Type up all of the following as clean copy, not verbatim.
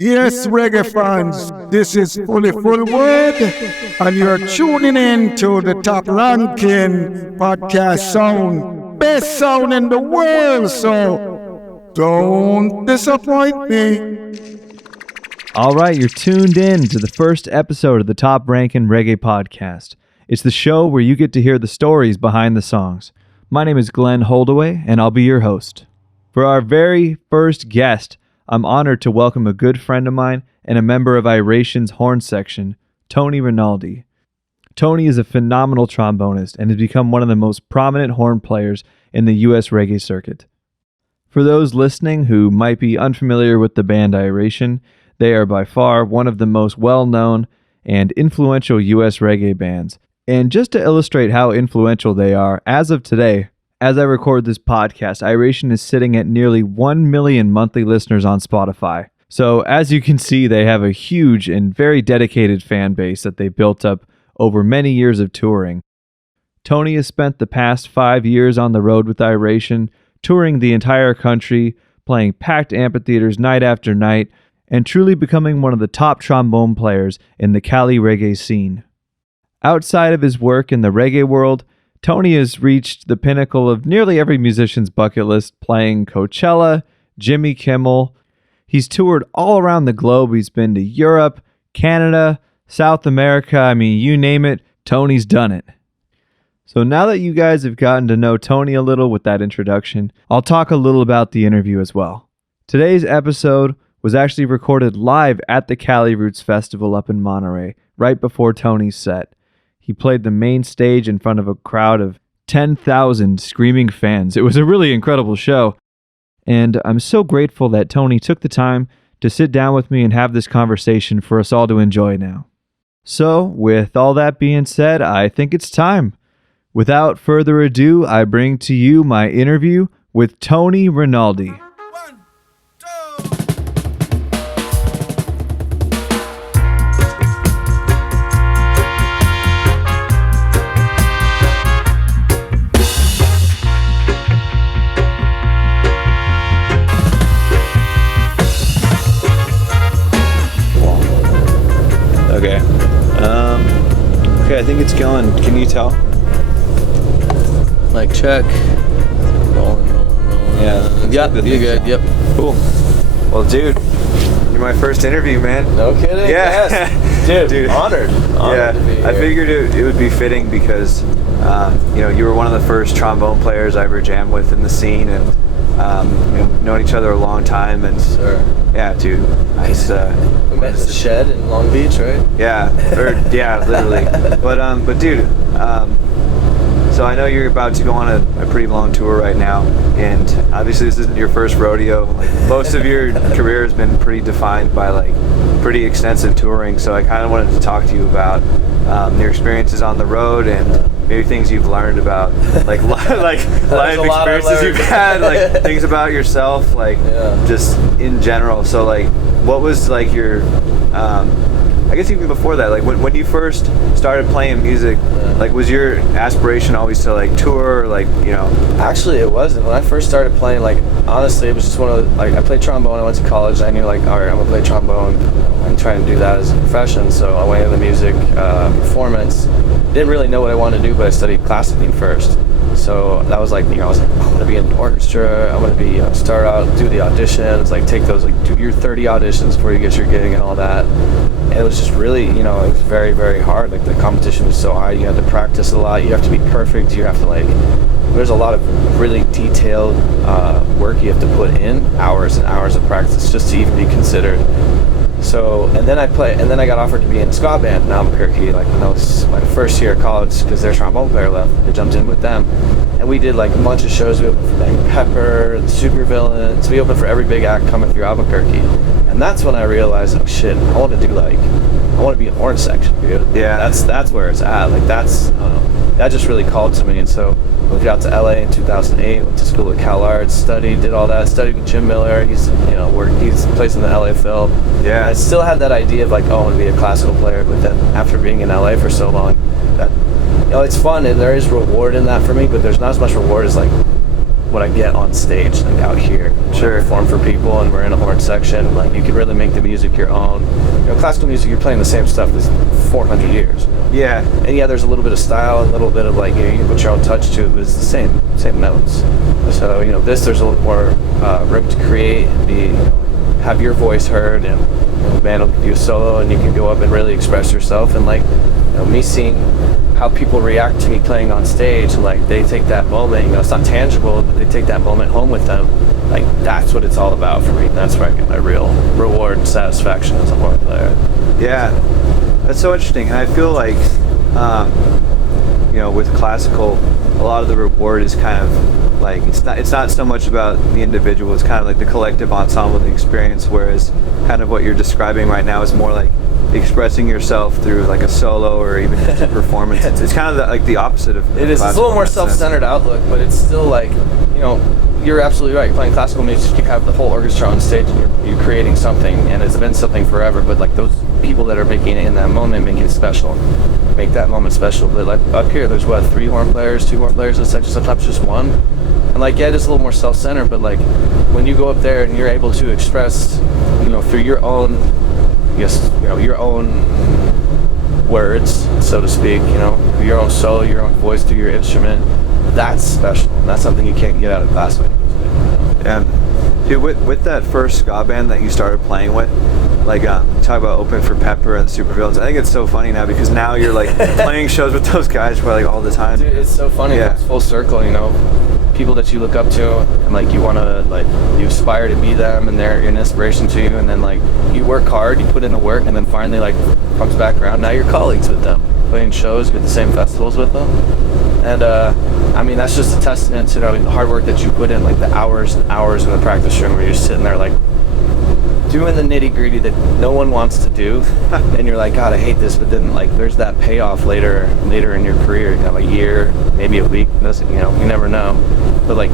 Yes, reggae fans, this is Fully Full Word, and you're tuning in to the top ranking podcast sound, best sound in the world, so don't disappoint me. All right, you're tuned in to the first episode of the Top Rankin' Reggae Podcast. It's the show where you get to hear the stories behind the songs. My name is Glenn Holdaway, and I'll be your host. For our very first guest, I'm honored to welcome a good friend of mine and a member of Iration's horn section, Tony Rinaldi. Tony is a phenomenal trombonist and has become one of the most prominent horn players in the U.S. reggae circuit. For those listening who might be unfamiliar with the band Iration, they are by far one of the most well-known and influential U.S. reggae bands. And just to illustrate how influential they are, as of today, as I record this podcast, Iration is sitting at nearly 1 million monthly listeners on Spotify. So as you can see, they have a huge and very dedicated fan base that they built up over many years of touring. Tony has spent the past 5 years on the road with Iration, touring the entire country, playing packed amphitheaters night after night, and truly becoming one of the top trombone players in the Cali Reggae scene. Outside of his work in the reggae world, Tony has reached the pinnacle of nearly every musician's bucket list, playing Coachella, Jimmy Kimmel. He's toured all around the globe. He's been to Europe, Canada, South America. I mean, you name it, Tony's done it. So now that you guys have gotten to know Tony a little with that introduction, I'll talk a little about the interview as well. Today's episode was actually recorded live at the Cali Roots Festival up in Monterey, right before Tony's set. He played the main stage in front of a crowd of 10,000 screaming fans. It was a really incredible show. And I'm so grateful that Tony took the time to sit down with me and have this conversation for us all to enjoy now. So, with all that being said, I think it's time. Without further ado, I bring to you my interview with Tony Rinaldi. Okay, I think it's going. Can you tell? Mic check. Rolling. Yeah. Yep, you're good. Yep. Cool. Well, dude, you're my first interview, man. No kidding? Yeah. Yes. Dude, honored Yeah, to be here. I figured it would be fitting because, you were one of the first trombone players I ever jammed with in the scene, and known each other a long time, and Sure. yeah, dude, nice. We met in the shed in Long Beach, right? Yeah, literally. But dude, so I know you're about to go on a pretty long tour right now, and obviously this isn't your first rodeo. Like, most of your career has been pretty defined by pretty extensive touring. So I kind of wanted to talk to you about your experiences on the road and maybe things you've learned about life experiences you've had, things about yourself, just in general. So what was your I guess even before that, when you first started playing music, was your aspiration always to tour, or Actually, it wasn't. When I first started playing, honestly, it was just one of the, I played trombone. I went to college. And I knew, all right, I'm gonna play trombone and try to do that as a profession. So I went into music performance. Didn't really know what I wanted to do, but I studied classically first. So that was I was like, I'm gonna be in an orchestra. I'm gonna be start out, do the auditions, take those, do your 30 auditions before you get your gig and all that. And it was just really, it was very, very hard. The competition was so high. You had to practice a lot. You have to be perfect. You have to there's a lot of really detailed work you have to put in, hours and hours of practice just to even be considered. So, and then I got offered to be in a ska band in Albuquerque, when I was my first year of college, because their trombone player left. I jumped in with them, and we did a bunch of shows. We opened for Bang Pepper, the Super Villains. We opened for every big act coming through Albuquerque, and that's when I realized, oh shit, I want to do I want to be in horn section, dude. Yeah, that's where it's at. That just really called to me, and so moved out to LA in 2008. Went to school at Cal Arts, studied with Jim Miller. He's he's plays in the LA Phil. Yeah, I still had that idea of I want to be a classical player, but then after being in LA for so long, that it's fun and there is reward in that for me, but there's not as much reward as what I get on stage, like out here. Sure. I perform for people and we're in a horn section, like you can really make the music your own. Classical music, you're playing the same stuff as 400 years. Yeah. And yeah, there's a little bit of style, a little bit of like, you can put your own touch to it, but it's the same notes. So, this, there's a little more room to create and have your voice heard, and the band will give you a solo and you can go up and really express yourself. And like, me seeing how people react to me playing on stage, and like they take that moment, it's not tangible, but they take that moment home with them. Like, that's what it's all about for me. That's where I get my real reward and satisfaction as a horn player. Yeah, that's so interesting. And I feel like, with classical, a lot of the reward is kind of like, it's not so much about the individual, it's kind of like the collective ensemble of the experience, whereas kind of what you're describing right now is more like expressing yourself through like a solo or even just a performance. It's kind of like the opposite of it is. It's a little more self-centered outlook, but it's still like, you're absolutely right. You're playing classical music, you have the whole orchestra on stage and you're creating something, and it's been something forever, but like those people that are making it in that moment make it special. Make that moment special. But like up here, there's 3 horn players, 2 horn players in a section, sometimes just one. And like, yeah, it's a little more self-centered, but like when you go up there and you're able to express, through your own, your own words, so to speak, your own solo, your own voice through your instrument, that's special. And that's something you can't get out of classical music. Yeah. Dude, with that first ska band that you started playing with, like, you talk about open for Pepper and Supervillains. I think it's so funny now because now you're like playing shows with those guys for like all the time. Dude, it's so funny. Yeah. It's full circle, people that you look up to, and like you want to, like, you aspire to be them, and they're an inspiration to you, and then like you work hard, you put in the work, and then finally like comes back around, now you're colleagues with them, playing shows, you're at the same festivals with them. And that's just a testament to the hard work that you put in, like the hours and hours in the practice room where you're sitting there like doing the nitty-gritty that no one wants to do, and you're like, God, I hate this, but then like there's that payoff later in your career, a year, maybe a week, you never know, but like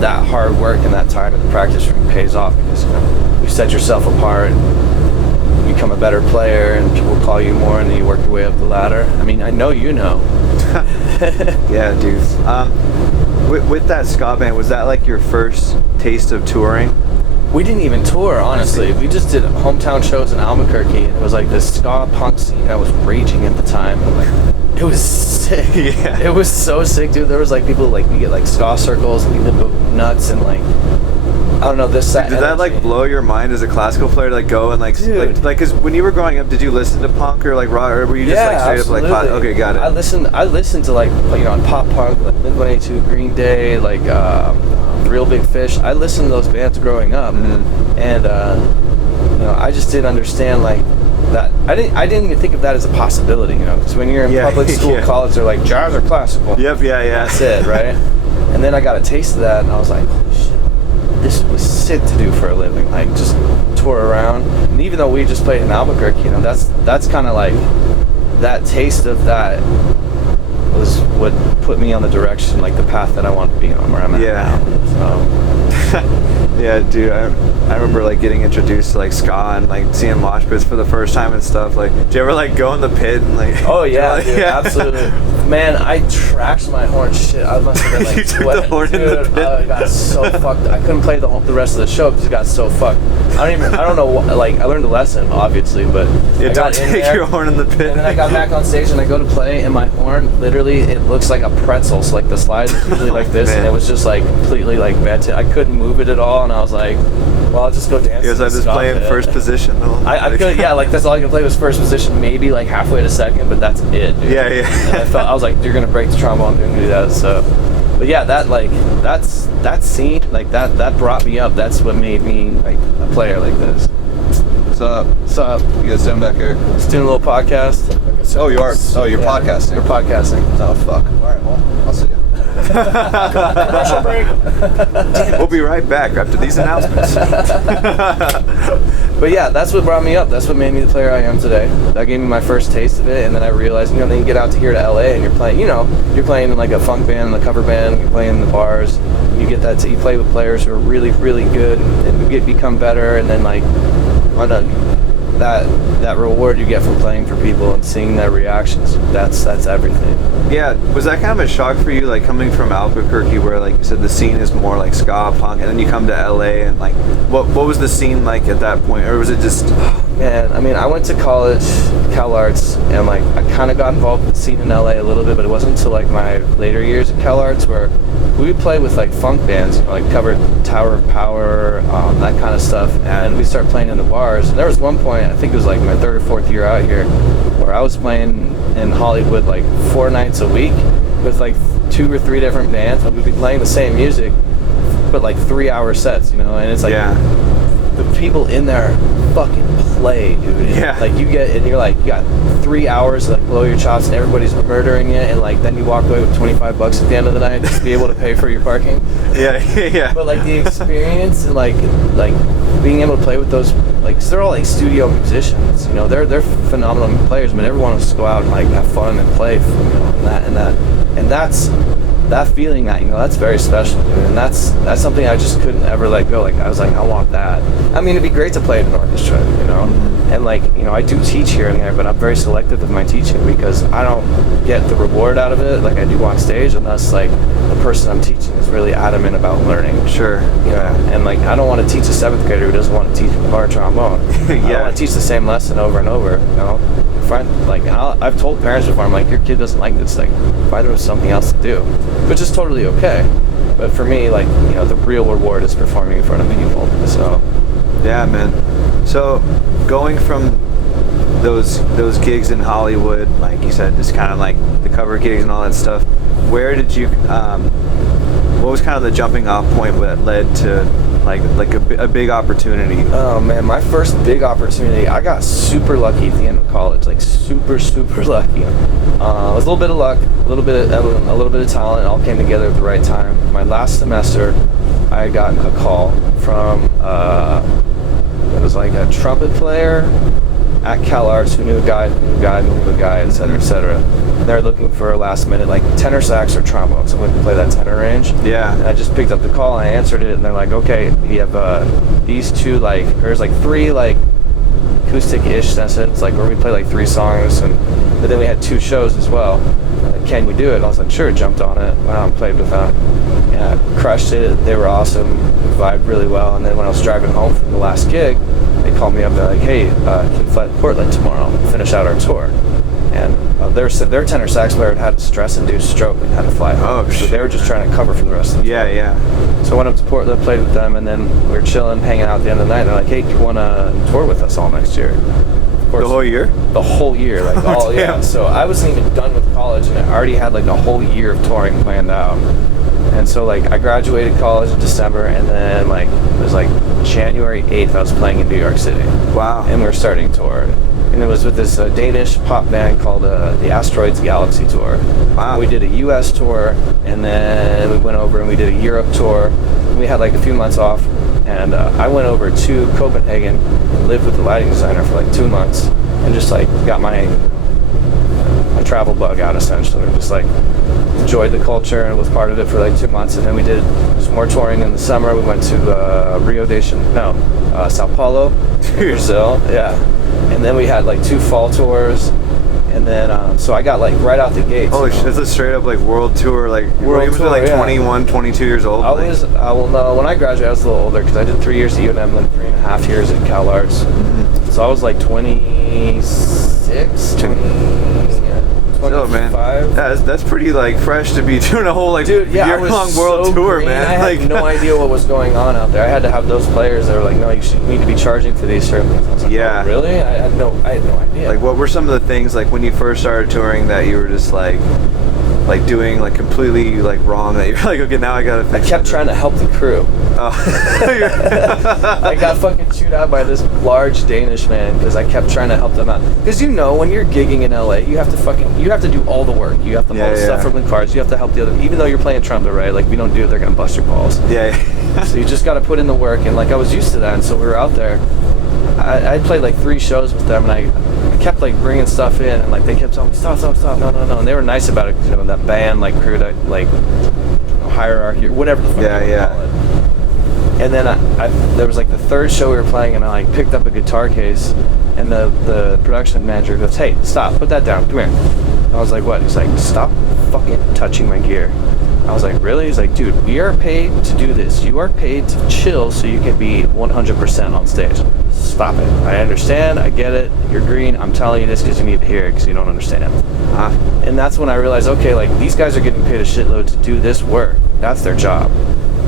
that hard work and that time in the practice room pays off because you set yourself apart and become a better player, and people call you more, and then you work your way up the ladder. I know Yeah, dude. With that ska band, was that like your first taste of touring? We didn't even tour, honestly. We just did hometown shows in Albuquerque. It was like the ska punk scene that was raging at the time. It was sick. Yeah. It was so sick, dude. There was like people like, we get like ska circles and people go nuts, and like, I don't know, this Did that like blow your mind as a classical player to like go and like because when you were growing up, did you listen to punk or like rock, or were you just like straight absolutely. Up like okay, got it. I listened to like on pop punk, like Blink-182, Green Day, like Real Big Fish. I listened to those bands growing up, and I just didn't understand like that. I didn't even think of that as a possibility, because when you're in public school, college, they're like jazz or classical. Yep, yeah. That's it, right? And then I got a taste of that, and I was like, holy shit, this was sick to do for a living, like just tour around. And even though we just played in Albuquerque, that's kind of like that taste of that was what put me on the direction, like the path that I want to be on, where I'm at now. So. Yeah, dude, I remember like getting introduced to like ska and like seeing mosh pits for the first time and stuff. Like, did you ever like go in the pit and like? Oh yeah, dude, absolutely. Man, I trashed my horn. Shit, I must have been like you took the horn in the pit. I got so fucked. I couldn't play the rest of the show because it got so fucked. I don't know. Like, I learned a lesson, obviously, but yeah, don't take your horn in the pit. And then I got back on stage and I go to play, and my horn literally, it looks like a pretzel. So like the slide is usually like this, and it was just like completely like bent. I couldn't move it at all, and I was like, well, I'll just go dance. Because I just play in first position though. I could, yeah, like that's all I could play was first position, maybe like halfway to second, but that's it, dude. Yeah. I was like, you're gonna break the trombone, you're gonna do that. So, but yeah, that scene, like that brought me up. That's what made me like a player like this. What's up? You guys doing back here? Just doing a little podcast. Oh, you are? Oh, you're podcasting? We're podcasting. Oh, fuck. All right, well, I'll see you. Commercial break. We'll be right back after these announcements. But yeah, that's what brought me up. That's what made me the player I am today. That gave me my first taste of it, and then I realized, then you get out to here to LA and you're playing, you're playing in like a funk band, a cover band, you're playing in the bars. You get that, you play with players who are really, really good, and you become better, and then like, that reward you get from playing for people and seeing their reactions, that's everything. Yeah, was that kind of a shock for you, like coming from Albuquerque, where like you said the scene is more like ska punk, and then you come to LA, and like what was the scene like at that point, or was it just? Man, I mean, I went to college, Cal Arts, and like I kind of got involved with the scene in LA a little bit, but it wasn't until like my later years at Cal Arts where we would play with like funk bands, like covered Tower of Power, that kind of stuff, and we started playing in the bars. And there was one point, I think it was like my 3rd or 4th year out here, where I was playing in Hollywood like 4 nights a week with like 2 or 3 different bands, and we'd be playing the same music, but like 3-hour sets, and it's like the people in there fucking play, dude. Yeah. Like you get, and you're like, you got 3 hours to like blow your chops, and everybody's murdering it, and like then you walk away with $25 at the end of the night just to be able to pay for your parking. Yeah. But like the experience and like being able to play with those, like, 'cause they're all like studio musicians, they're phenomenal players, but everyone wants to go out and like have fun and play, and that's that feeling, that's very special, dude. And that's something I just couldn't ever let go. Like I was like, I want that. I mean, it'd be great to play in an orchestra, and like, I do teach here and there, but I'm very selective with my teaching because I don't get the reward out of it like I do on stage unless like the person I'm teaching is really adamant about learning. Sure. And like I don't want to teach a 7th grader who doesn't want to teach bar trombone. I don't want to teach the same lesson over and over. I've told parents before, I'm like, your kid doesn't like this thing. Find there was something else to do, which is totally okay. But for me, like, the real reward is performing in front of people. So, yeah, man. So, going from those gigs in Hollywood, like you said, just kind of like the cover gigs and all that stuff, where did you? What was kind of the jumping off point that led to like a big opportunity? Oh man, my first big opportunity, I got super lucky at the end of college, like super lucky. It was a little bit of luck, a little bit of talent. It all came together at the right time. My last semester, I got a call from it was like a trumpet player at Cal Arts who knew a guy, et cetera. They're looking for a last minute, like, tenor sax or trombone, someone to play that tenor range. Yeah. And I just picked up the call and I answered it, and they're like, okay, you have these 2, like, there's like 3 like acoustic-ish sessions, like where we play like 3 songs, but then we had 2 shows as well. Like, can we do it? And I was like, sure. Jumped on it, went out and played with them. Yeah, crushed it. They were awesome, vibed really well. And then when I was driving home from the last gig, they called me up. They're like, hey, can you fly to Portland tomorrow and finish out our tour? And their tenor sax player had a stress-induced stroke and had to fly home. Oh, so they were just trying to cover for the rest of the tour. Yeah. So I went up to Portland, played with them, and then we were chilling, hanging out at the end of the night. And they're like, hey, do you want to tour with us all next year? Of course, the whole year? The whole year, like all, yeah. So I wasn't even done with college, and I already had like a whole year of touring planned out. And so like I graduated college in December, and then like it was like January 8th I was playing in New York City. Wow. And we were starting tour. And it was with this Danish pop band called the Asteroids Galaxy Tour. Wow. We did a US tour, and then we went over and we did a Europe tour. And we had like a few months off, and I went over to Copenhagen and lived with the lighting designer for like 2 months, and just like got my travel bug out essentially. Just like enjoyed the culture and was part of it for like 2 months. And then we did some more touring in the summer. We went to Sao Paulo, Brazil. Yeah. And then we had like 2 fall tours, and then so I got like right out the gates. Holy shit, that's a straight up like world tour. Like world tour, like yeah. 21, 22 years old. I was no, when I graduated I was a little older because I did 3 years at UNM and then 3.5 years at Cal Arts. Mm-hmm. So I was like 26, 25. Man, that's pretty like fresh to be doing a whole like year-long world tour, green. man. I had no idea what was going on out there. I had to have those players that were like, no, you need to be charging for these certain things. I was like, yeah. Oh, really? I had no idea. Like, what were some of the things like when you first started touring that you were just like doing like completely like wrong, that you're like, okay, now I gotta fix I kept trying to help the crew. Oh. I got fucking chewed out by this large Danish man because I kept trying to help them out. Because when you're gigging in LA, you have to do all the work. You have to haul the stuff from the cars. You have to help the other. Even though you're playing trumpet, right? Like, we don't do it, they're gonna bust your balls. Yeah. So you just got to put in the work, and like I was used to that, and so we were out there. I played like 3 shows with them, and I kept like bringing stuff in, and like they kept telling me stop, no, and they were nice about it. That band like crew, that like hierarchy or whatever the fuck you call it. And then there was like the third show we were playing, and I like picked up a guitar case, and the production manager goes, "Hey, stop, put that down, come here." I was like, "What?" He's like, "Stop fucking touching my gear." I was like, "Really?" He's like, "Dude, we are paid to do this. You are paid to chill so you can be 100% on stage. Stop it. I understand. I get it. You're green. I'm telling you this because you need to hear it because you don't understand." And that's when I realized, okay, like these guys are getting paid a shitload to do this work. That's their job.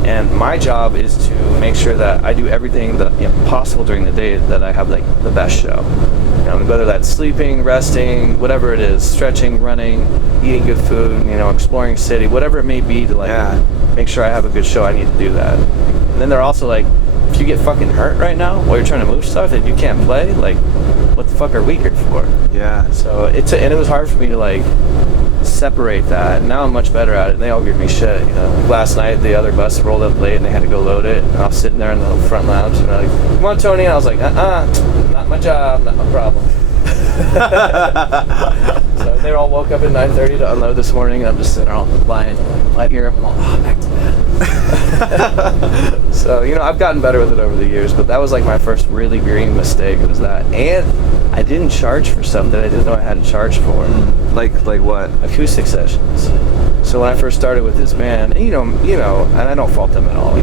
And my job is to make sure that I do everything that possible during the day that I have like the best show. Whether that's sleeping, resting, whatever it is, stretching, running, eating good food, exploring city, whatever it may be to make sure I have a good show, I need to do that. And then they're also like, if you get fucking hurt right now while you're trying to move stuff and you can't play, like, what the fuck are we here for? Yeah. So and it was hard for me to like separate that. Now I'm much better at it, and they all give me shit. Like last night the other bus rolled up late and they had to go load it, and I was sitting there in the front lounge and they're like, "Come on, Tony," and I was like, not my job, not my problem. So they all woke up at 9:30 to unload this morning, and I'm just sitting there all lying here. I'm all, back to bed. So I've gotten better with it over the years, but that was like my first really green mistake, was that. And I didn't charge for stuff that I didn't know I had to charge for. Like what? Acoustic sessions. So when I first started with this band, and and I don't fault them at all.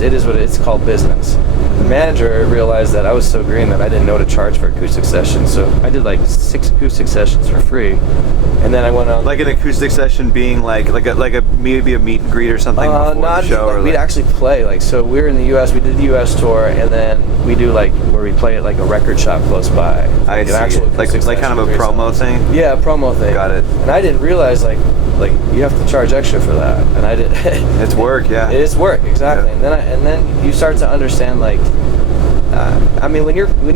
It is what it's called, business. The manager realized that I was so green that I didn't know to charge for acoustic sessions, so I did like 6 acoustic sessions for free, and then I went on. Like an acoustic session being like a maybe a meet and greet or something before the show, or we'd actually play so we're in the U.S. We did the U.S. tour, and then we do where we play at a record shop close by. I see. Like kind of a promo thing. Yeah, a promo thing. Got it. And I didn't realize like you have to charge extra for that, and I did. It's work, yeah. It is work, exactly. Yeah. And then you start to understand when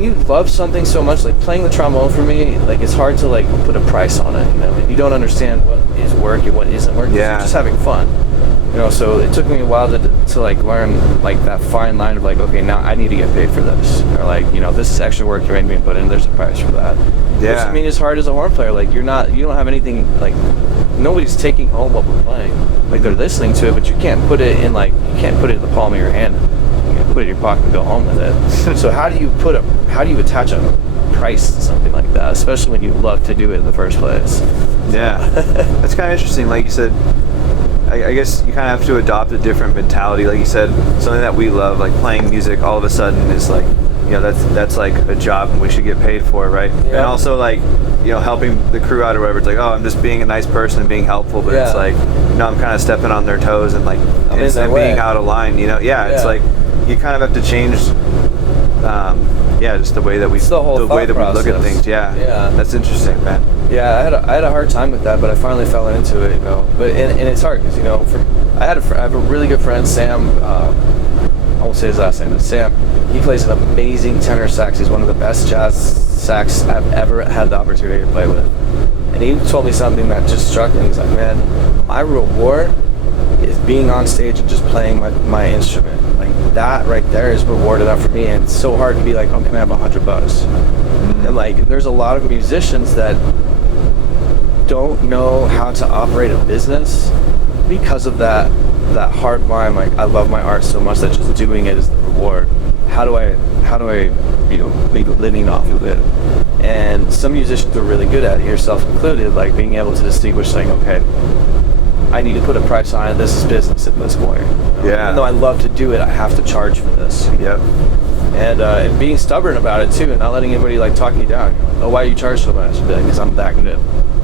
you love something so much, like playing the trombone for me, it's hard to put a price on it. If you don't understand what is work and what isn't work, yeah. You're just having fun. So it took me a while to learn that fine line of okay, now I need to get paid for this, or this is extra work you're being put in. There's a price for that. Yeah. Which, as hard as a horn player, you don't have anything nobody's taking home what we're playing. They're listening to it, but you can't put it in the palm of your hand. You can put it in your pocket and go home with it. So how do you attach a price to something like that, especially when you love to do it in the first place? Yeah. That's kind of interesting. Like you said, I guess you kind of have to adopt a different mentality. Like you said, something that we love, like playing music, all of a sudden is that's like a job and we should get paid for it, right? Yeah. And also helping the crew out or whatever. It's like, oh, I'm just being a nice person and being helpful, but it's like, I'm kind of stepping on their toes and and being out of line. It's like you kind of have to change. Just the way that we look at things. Yeah. That's interesting, man. Yeah, I had a hard time with that, but I finally fell into it. But and it's hard because I have a really good friend, Sam. I won't say his last name, but Sam. He plays an amazing tenor sax. He's one of the best jazz sax I've ever had the opportunity to play with. And he told me something that just struck me. He's like, "Man, my reward is being on stage and just playing my instrument. That right there is reward enough for me." And it's so hard to be like, "Oh, can I have $100?" Mm-hmm. And there's a lot of musicians that don't know how to operate a business because of that hard line. I love my art so much that just doing it is the reward. How do I make a living off of it? And some musicians are really good at it, yourself included, being able to distinguish, saying, okay, I need to put a price on it. This is business at this point. Yeah. Even though I love to do it, I have to charge for this. Yep. And being stubborn about it too, and not letting anybody talk you down. "Oh, why do you charge so much?" Because I'm that good.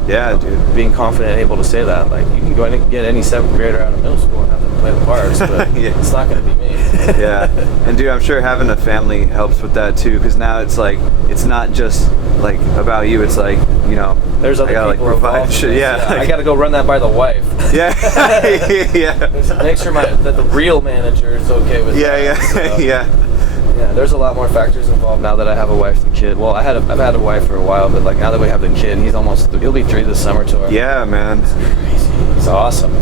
Yeah, dude. Being confident and able to say that, you can go and get any 7th grader out of middle school and have them play the parts, but it's not going to be me. Yeah, and dude, I'm sure having a family helps with that too, because now it's it's not just about you. It's there's other people provide shit. Yeah, I got to go run that by the wife. Yeah, yeah. Make sure that the real manager is okay with that. Yeah. Yeah, there's a lot more factors involved now that I have a wife and kid. Well, I've had a wife for a while, but now that we have the kid, he'll be 3 this summer to our. Yeah, man. It's crazy. He's awesome.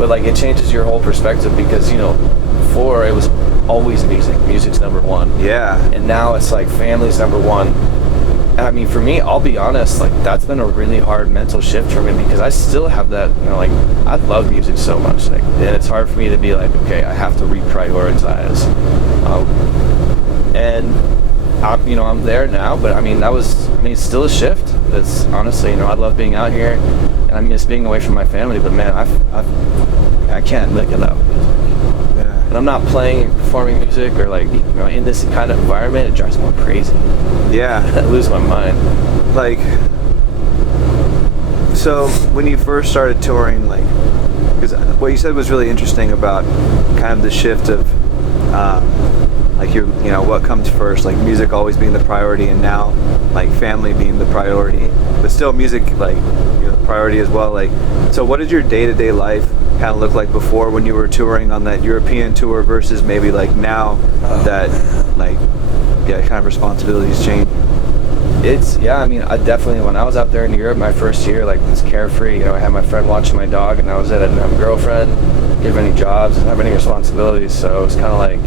But it changes your whole perspective because before it was always music. Music's number one. Yeah. And now it's family's number one. I mean, for me, I'll be honest, like that's been a really hard mental shift for me because I still have that, you know, like I love music so much, like, and it's hard for me to be like, okay, I have to reprioritize, and you know, I'm there now, but I mean, it's still a shift. It's honestly, you know, I love being out here, and I miss being away from my family, but man, I can't live without music. Yeah. And I'm not playing and performing music or like, you know, in this kind of environment, it drives me crazy. Yeah. I lose my mind. Like, so when you first started touring, like, because what you said was really interesting about kind of the shift of, like, you know, what comes first, like music always being the priority, and now like family being the priority, but still music, like, you know, the priority as well. Like, so what did your day-to-day life kind of look like before when you were touring on that European tour versus maybe like now that, like, yeah, kind of responsibilities change? I mean, I definitely, when I was out there in Europe my first year, like, it's carefree, you know, I had my friend watching my dog, and I was at it, I didn't have a girlfriend, didn't have any jobs, didn't have any responsibilities, so it was kind of like,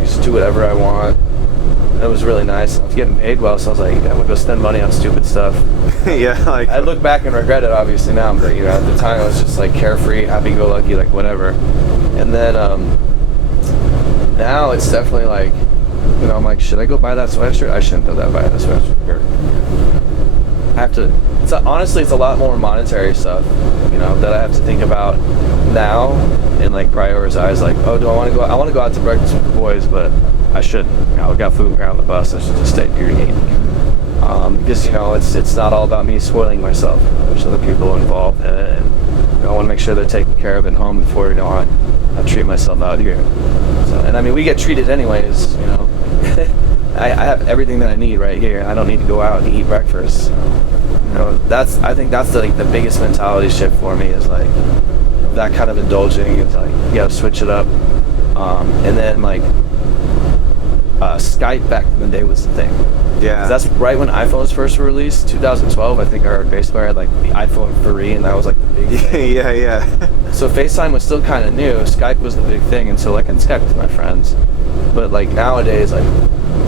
just do whatever I want. And it was really nice. I was getting paid well, so I was like, I'm gonna go spend money on stupid stuff. Yeah, like, I look back and regret it obviously now, but you know, at the time I was just like carefree, happy-go-lucky, like whatever. And then now it's definitely like, you know, I'm like, should I go buy that sweatshirt? I shouldn't go buy that sweatshirt. I have to. Honestly, it's a lot more monetary stuff, you know, that I have to think about now and like prioritize. Like, oh, do I want to go? I want to go out to breakfast with the boys, but I shouldn't. You know, I got food here on the bus. I should just stay here and eat. Because, you know, it's not all about me spoiling myself. There's other people involved in it, and you know, I want to make sure they're taken care of at home before, you know, I treat myself out here. So, and I mean, we get treated anyways, you know. I have everything that I need right here. I don't need to go out and eat breakfast. So, you know, I think that's the biggest mentality shift for me, is like that kind of indulging. It's like you gotta switch it up. And then like Skype back in the day was the thing. yeah, That's right when iPhones first were released, 2012. I think our bass player had like the iPhone 3, and that was like the big thing. yeah. So FaceTime was still kind of new. Skype was the big thing, and so like I can Skype with my friends. But like nowadays, like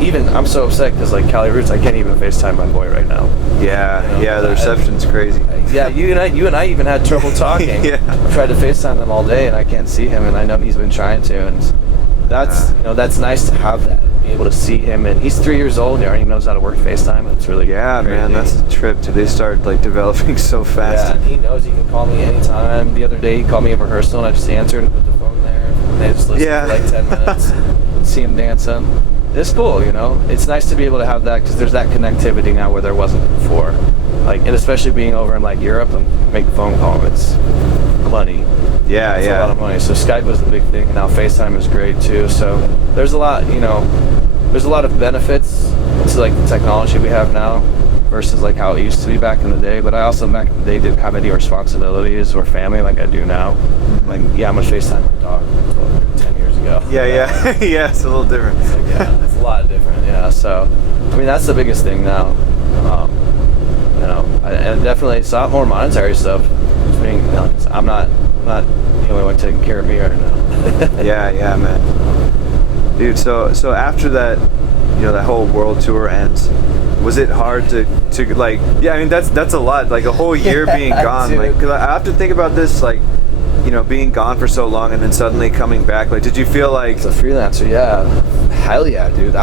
even I'm so upset because like Cali Roots, I can't even FaceTime my boy right now. Yeah, You know, yeah, the reception's crazy. Yeah, you and I even had trouble talking. Yeah. I've tried to FaceTime them all day, and I can't see him, and I know he's been trying to, and that's you know, that's nice to have that, be able to see him, and he's 3 years old, and he already knows how to work FaceTime, and it's really Yeah, crazy. man, that's the trip. They start like developing so fast. Yeah, he knows he can call me anytime. The other day he called me at rehearsal, and I just answered and put the phone there, and they just listened Yeah. for like 10 minutes, see him dancing. It's cool, you know. It's nice to be able to have that, because there's that connectivity now where there wasn't before. Like, and especially being over in like Europe and make a phone call, it's money. Yeah, It's a lot of money. So Skype was the big thing, and now FaceTime is great too. So there's a lot, you know, there's a lot of benefits to like the technology we have now versus like how it used to be back in the day. But I also back in the day didn't have any responsibilities or family like I do now. Like, yeah, I'm gonna FaceTime my dog 10 years ago. Yeah, yeah, it's a little different. Yeah, it's a lot different. Yeah, so I mean that's the biggest thing now. You know, and definitely it's a lot more monetary stuff. Just being, you know, I'm not the only one taking care of me right now. Yeah, man. Dude, so after that, you know, that whole world tour ends, was it hard to like? Yeah, I mean that's a lot. Like a whole year being gone. Dude. Like, 'cause I have to think about this, like, you know, being gone for so long and then suddenly coming back. Like, did you feel like? As a freelancer, yeah, hell yeah, dude.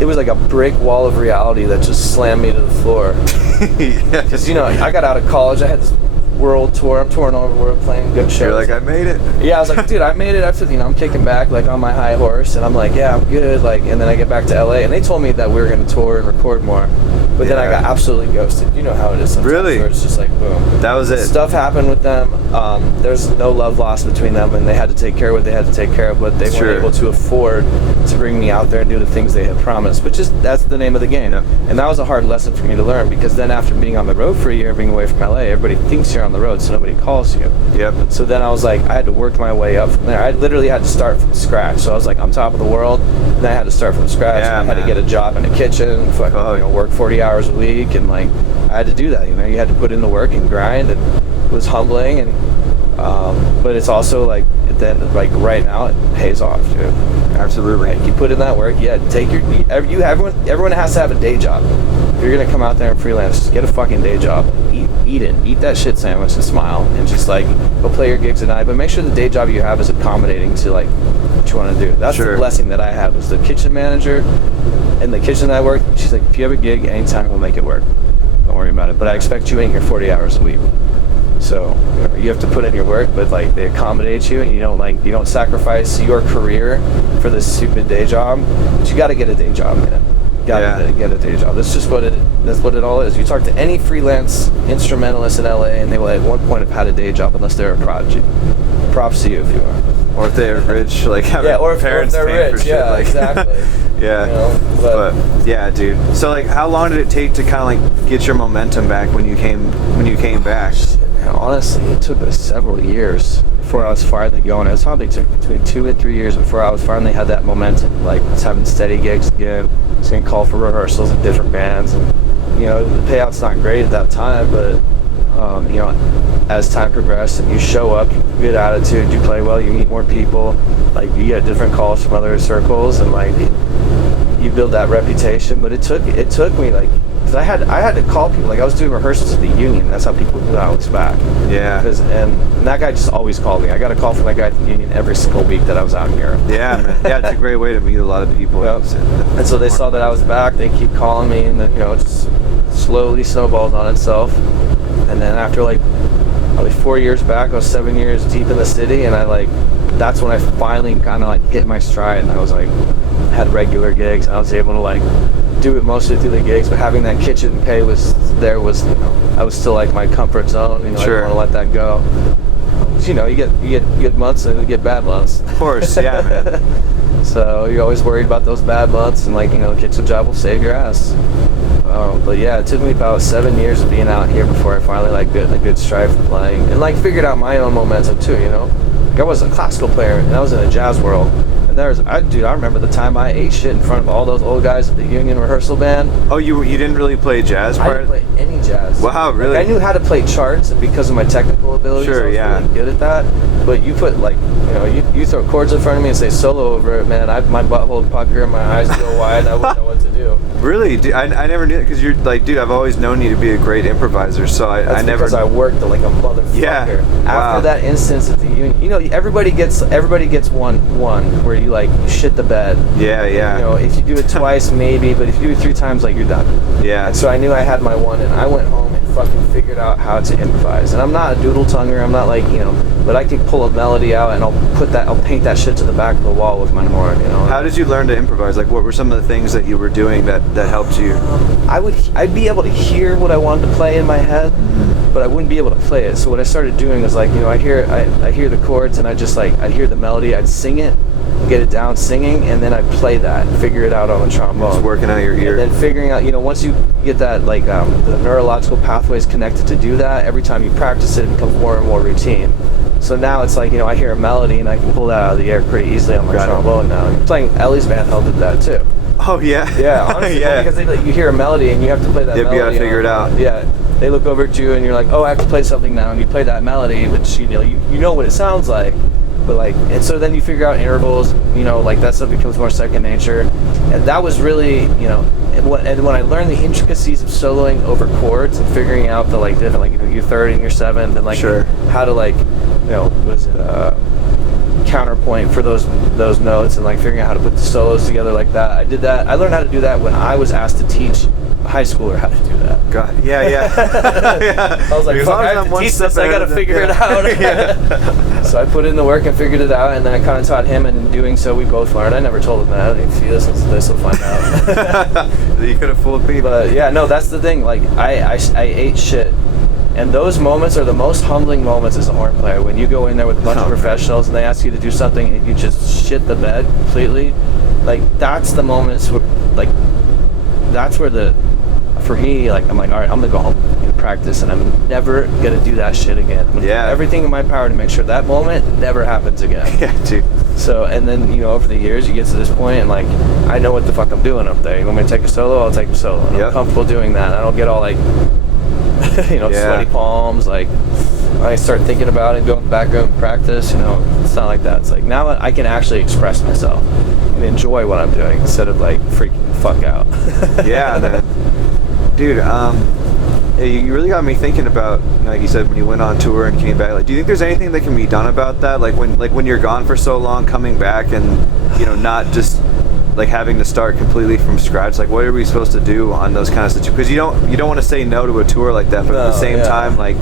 It was like a brick wall of reality that just slammed me to the floor. Yeah. Because, you know, I got out of college, I had this world tour, I'm touring all over the world playing good shows. You're like, I made it. Yeah, I was like, dude, I made it after, you know, I'm kicking back like on my high horse, and I'm like, yeah, I'm good, like, and then I get back to LA, and they told me that we were gonna tour and record more, but then I got absolutely ghosted. You know how it is sometimes. Really? Where it's just like, boom. That was it. Stuff happened with them. There's no love lost between them, and they had to take care of what they had to take care of, but they Sure. weren't able to afford to bring me out there and do the things they had promised, which is, that's the name of the game. Yep. And that was a hard lesson for me to learn, because then after being on the road for a year, being away from LA, everybody thinks you're on the road, so nobody calls you. Yep. So then I was like, I had to work my way up from there. I literally had to start from scratch. So I was like, I'm top of the world, and then I had to start from scratch. Yeah, I had to get a job in a kitchen, fucking, you know, work 40 hours a week, and like I had to do that. You know, you had to put in the work and grind, and it was humbling. And But it's also like then like right now it pays off, dude. Absolutely. Like, you put in that work, everyone has to have a day job. If you're gonna come out there and freelance, just get a fucking day job. Eat that shit sandwich and smile, and just like go play your gigs at night. But make sure the day job you have is accommodating to like what you want to do. That's the blessing that I had, was the kitchen manager in the kitchen I worked. She's like, if you have a gig anytime, we'll make it work. Don't worry about it. But I expect you in here 40 hours a week. So you have to put in your work, but like they accommodate you, and you don't sacrifice your career for this stupid day job. But you got to get a day job, man. Gotta get a day job. That's what it all is. You talk to any freelance instrumentalist in LA, and they will at one point have had a day job, unless they're a prodigy. Props to you if you are. Or if they're rich, like having parents or if they're rich, yeah, exactly. Yeah, you know, but yeah, dude. So like, how long did it take to kind of like get your momentum back when you came back? Shit, man, honestly, it took us several years before I was finally going. It probably took between 2 and 3 years before I was finally had that momentum. Like, I was having steady gigs again. I was getting called for rehearsals in different bands, and you know, the payout's not great at that time, but you know, as time progressed and you show up, good attitude, you play well, you meet more people, like you get different calls from other circles, and like you build that reputation. But it took me like, because I had to call people. Like, I was doing rehearsals at the Union. That's how people knew I was back. Yeah. And that guy just always called me. I got a call from that guy at the Union every single week that I was out here. Yeah, man. Yeah, it's a great way to meet a lot of people. Yep. And so they saw that I was back. They keep calling me, and then, you know, it just slowly snowballed on itself. And then after like probably 4 years back, I was 7 years deep in the city, and that's when I finally kind of like hit my stride, and I was like, had regular gigs. I was able to like do it mostly through the gigs, but having that kitchen pay was, you know, I was still like my comfort zone. You know, sure. I didn't want to let that go. But, you know, you get good months and you get bad months. Of course, yeah, man. So you're always worried about those bad months, and like, you know, the kitchen job will save your ass. But yeah, it took me about 7 years of being out here before I finally like got in a good stride for playing, and like figured out my own momentum too. You know, like, I was a classical player and I was in a jazz world. And I remember the time I ate shit in front of all those old guys at the Union rehearsal band. Oh, you didn't really play jazz part? I didn't play any jazz. Wow, really? Like, I knew how to play charts because of my technical abilities. Sure, I was really good at that. But you put like, you know, you throw chords in front of me and say solo over it, man. My butthole would pucker and my eyes go wide, and I wouldn't know what to do. Really? Dude, I never knew that, because you're like, dude, I've always known you to be a great improviser, so I never. Because I worked like a motherfucker. Yeah. After that instance at the Union, you know, everybody gets one where you like shit the bed. Yeah, yeah. You know, if you do it twice, maybe, but if you do it 3 times, like, you're done. Yeah. And so I knew I had my one, and I went home and fucking figured out how to improvise. And I'm not a doodle tonger. I'm not like, you know, but I can pull a melody out, and I'll paint that shit to the back of the wall with my horn. You know. How did you learn to improvise? Like, what were some of the things that you were doing that helped you? I'd be able to hear what I wanted to play in my head, but I wouldn't be able to play it. So what I started doing was like, you know, I hear the chords, and I'd hear the melody, I'd sing it, get it down singing, and then I'd play that, figure it out on the trombone. Just working out your ear. And then figuring out, you know, once you get that, like, the neurological pathways connected to do that, every time you practice it becomes more and more routine. So now it's like, you know, I hear a melody and I can pull that out of the air pretty easily on my trombone now. Playing Ellie's band did that too. Oh yeah. Yeah, honestly, yeah. Because you hear a melody and you have to play that melody. You gotta figure it out. Yeah, they look over at you and you're like, oh, I have to play something now, and you play that melody, but you know what it sounds like, but like, and so then you figure out intervals, you know, like that stuff becomes more second nature, and that was really, you know, and when I learned the intricacies of soloing over chords and figuring out the like different, like, you know, your third and your seventh, and like how to like, you know, counterpoint for those notes, and like figuring out how to put the solos together like that. I learned how to do that when I was asked to teach a high schooler how to do that. God, yeah. Yeah. I was like, fuck, I have to teach this, I gotta figure it out. So I put in the work and figured it out, and then I kind of taught him, and in doing so we both learned. I never told him that. If he listens to this, he'll find out. You could have fooled me. But yeah, no, that's the thing. Like, I ate shit. And those moments are the most humbling moments as a horn player. When you go in there with a bunch of professionals and they ask you to do something and you just shit the bed completely, like, that's the moments where, like, that's where for me, like, I'm like, all right, I'm gonna go home and practice, and I'm never gonna do that shit again. I'm gonna do everything in my power to make sure that moment never happens again. Yeah, dude. So, and then, you know, over the years, you get to this point, and like, I know what the fuck I'm doing up there. You want me to take a solo? I'll take a solo. And I'm comfortable doing that. I don't get all like, you know, sweaty palms, like, I start thinking about it, go in the back room, practice, it's not like that. It's like now I can actually express myself and enjoy what I'm doing instead of like freaking the fuck out. Yeah, man. Dude, you really got me thinking about, like you said, when you went on tour and came back. Like, do you think there's anything that can be done about that? Like when you're gone for so long, coming back and not just like having to start completely from scratch. Like, what are we supposed to do on those kind of situations? Because you don't want to say no to a tour like that, but at the same time, like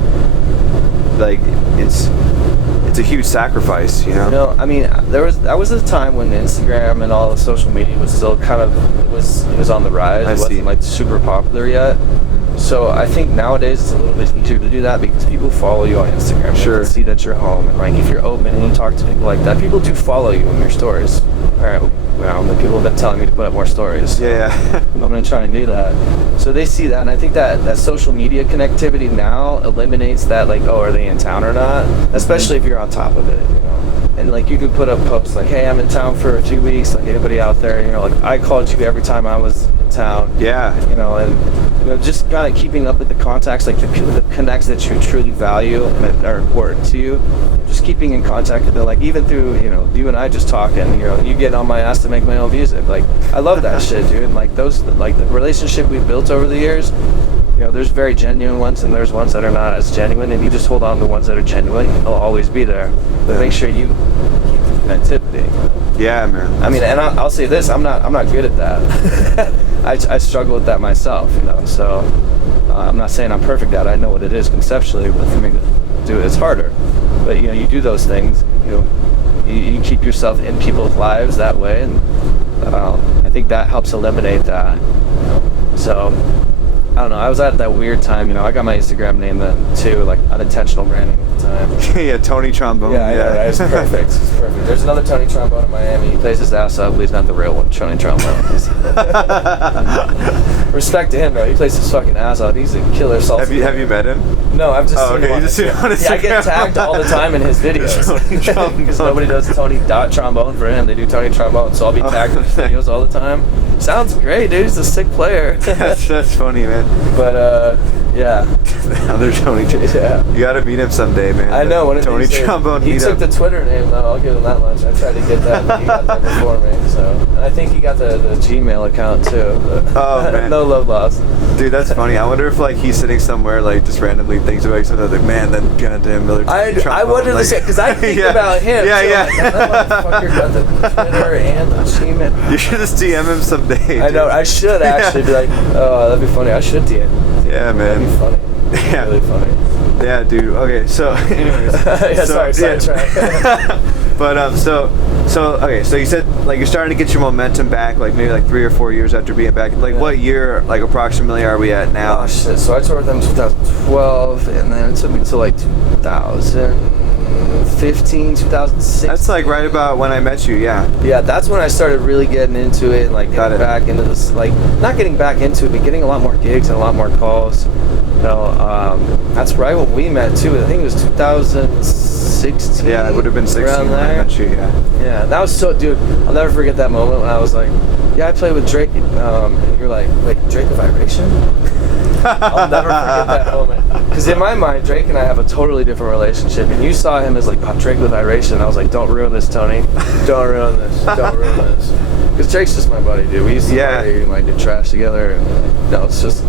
it's a huge sacrifice, I mean, that was a time when Instagram and all the social media was still kind of it was on the rise. It wasn't like super popular yet. So I think nowadays it's a little bit easier to do that because people follow you on Instagram. Sure. They can see that you're home, and like if you're open and you talk to people like that, people do follow you in your stories. All right, well, the people have been telling me to put up more stories. So I'm gonna try and do that. So they see that, and I think that social media connectivity now eliminates that, like, oh, are they in town or not? Especially if you're on top of it, And like you could put up posts like, hey, I'm in town for 2 weeks. Like anybody out there, like I called you every time I was in town. Yeah. And just kind of keeping up with the contacts, like the connects that you truly value and that are important to you. Just keeping in contact with them, like even through you and I just talking. You get on my ass to make my own music. Like I love that shit, dude. And like those, like the relationship we've built over the years. There's very genuine ones and there's ones that are not as genuine, and you just hold on to the ones that are genuine. They'll always be there. But make sure you keep the connectivity. Yeah, man. I mean, and I'll say this: I'm not good at that. I struggle with that myself, So I'm not saying I'm perfect at it. I know what it is conceptually, but for me to do it, it's harder. But you do those things. You keep yourself in people's lives that way, and I think that helps eliminate that. So. I don't know, I was at that weird time, I got my Instagram name then too, like unintentional branding at the time. Yeah, Tony Trombone. Yeah, it's perfect. It's perfect. There's another Tony Trombone in Miami. He plays his ass up, but he's not the real one, Tony Trombone. Respect to him though, he plays his fucking ass off. He's a killer salsa. Have you met him? No, I've just seen him on Instagram. I get tagged all the time in his videos. Because nobody does Tony.Trombone for him. They do Tony Trombone, so I'll be tagged in his videos all the time. Sounds great, dude. He's a sick player. That's funny, man. But yeah. Other Tony. Yeah. You gotta meet him someday, man. I know. Tony Trombone. He took the Twitter name though. I'll give him that much. I tried to get that, but he got that before me. So, and I think he got the Gmail account too. But oh man. No love lost. Dude, that's funny. I wonder if like he's sitting somewhere like just randomly thinks about something like, man, that goddamn Miller. I wonder the same because I think about him. Yeah, too. Yeah. Like, that motherfucker got the Twitter and the Gmail. You should just DM him someday. I know. I should actually be like, oh, that'd be funny. I should DM. Yeah, man. That'd be funny. Yeah. Really funny. Yeah, dude. Okay, so anyways. Sorry. But so okay, so you said like you're starting to get your momentum back, like maybe like 3 or 4 years after being back. Like what year, like approximately, are we at now? Oh shit! So I toured with them in 2012, and then it took me to like 2015, 2016. That's like right about when I met you. Yeah. Yeah, that's when I started really getting into it, and like getting back into this, like not getting back into it, but getting a lot more gigs and a lot more calls. That's right when we met too. I think it was 2016. Yeah, it would have been 16 when I met you. Yeah, that was so, dude. I'll never forget that moment when I was like, yeah, I played with Drake, and you're like, wait, Drake of Iration? I'll never forget that moment. Because in my mind, Drake and I have a totally different relationship, and you saw him as like, oh, Drake with Iration. I was like, don't ruin this, Tony. Don't ruin this. Don't ruin this. Because Drake's just my buddy, dude. We used to party and like do trash together. And, no, it's just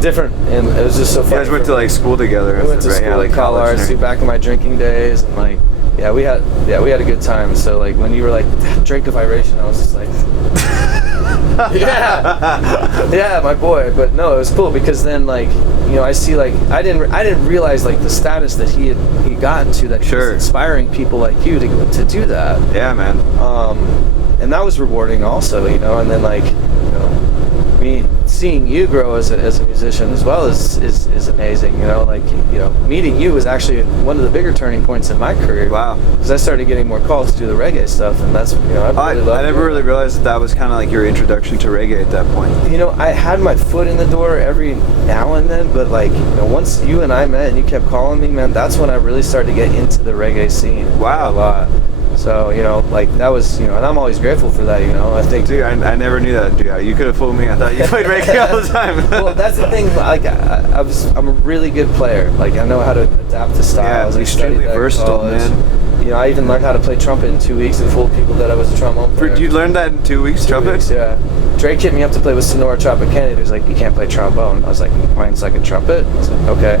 different, and it was just so funny. You guys went to like school together. We went to school, like college, back in my drinking days, and like, we had a good time. So like when you were like Drake of Iration, I was just like, yeah, my boy. But no, it was cool because then like I see like I didn't realize like the status that he gotten to, that he was inspiring people like you to do that. Yeah, man. And that was rewarding also, and then like me seeing you grow as a musician as well is amazing. Meeting you was actually one of the bigger turning points in my career. Wow. Because I started getting more calls to do the reggae stuff, and that's I never really realized that was kind of like your introduction to reggae at that point. I had my foot in the door every now and then, but like once you and I met and you kept calling me, man, that's when I really started to get into the reggae scene. Wow. A lot. So, like that was, and I'm always grateful for that, I think. Dude, I never knew that, dude. You could have fooled me. I thought you played reggae all the time. Well, that's the thing. Like, I'm a really good player. Like, I know how to adapt to styles. Yeah, extremely versatile, man. I even learned how to play trumpet in 2 weeks and fooled people that I was a trombone player. You learned that in 2 weeks, trumpet? 2 weeks, yeah. Drake hit me up to play with Sonora Tropicana. He was like, you can't play trombone. I was like, playing second trumpet? I was like, okay.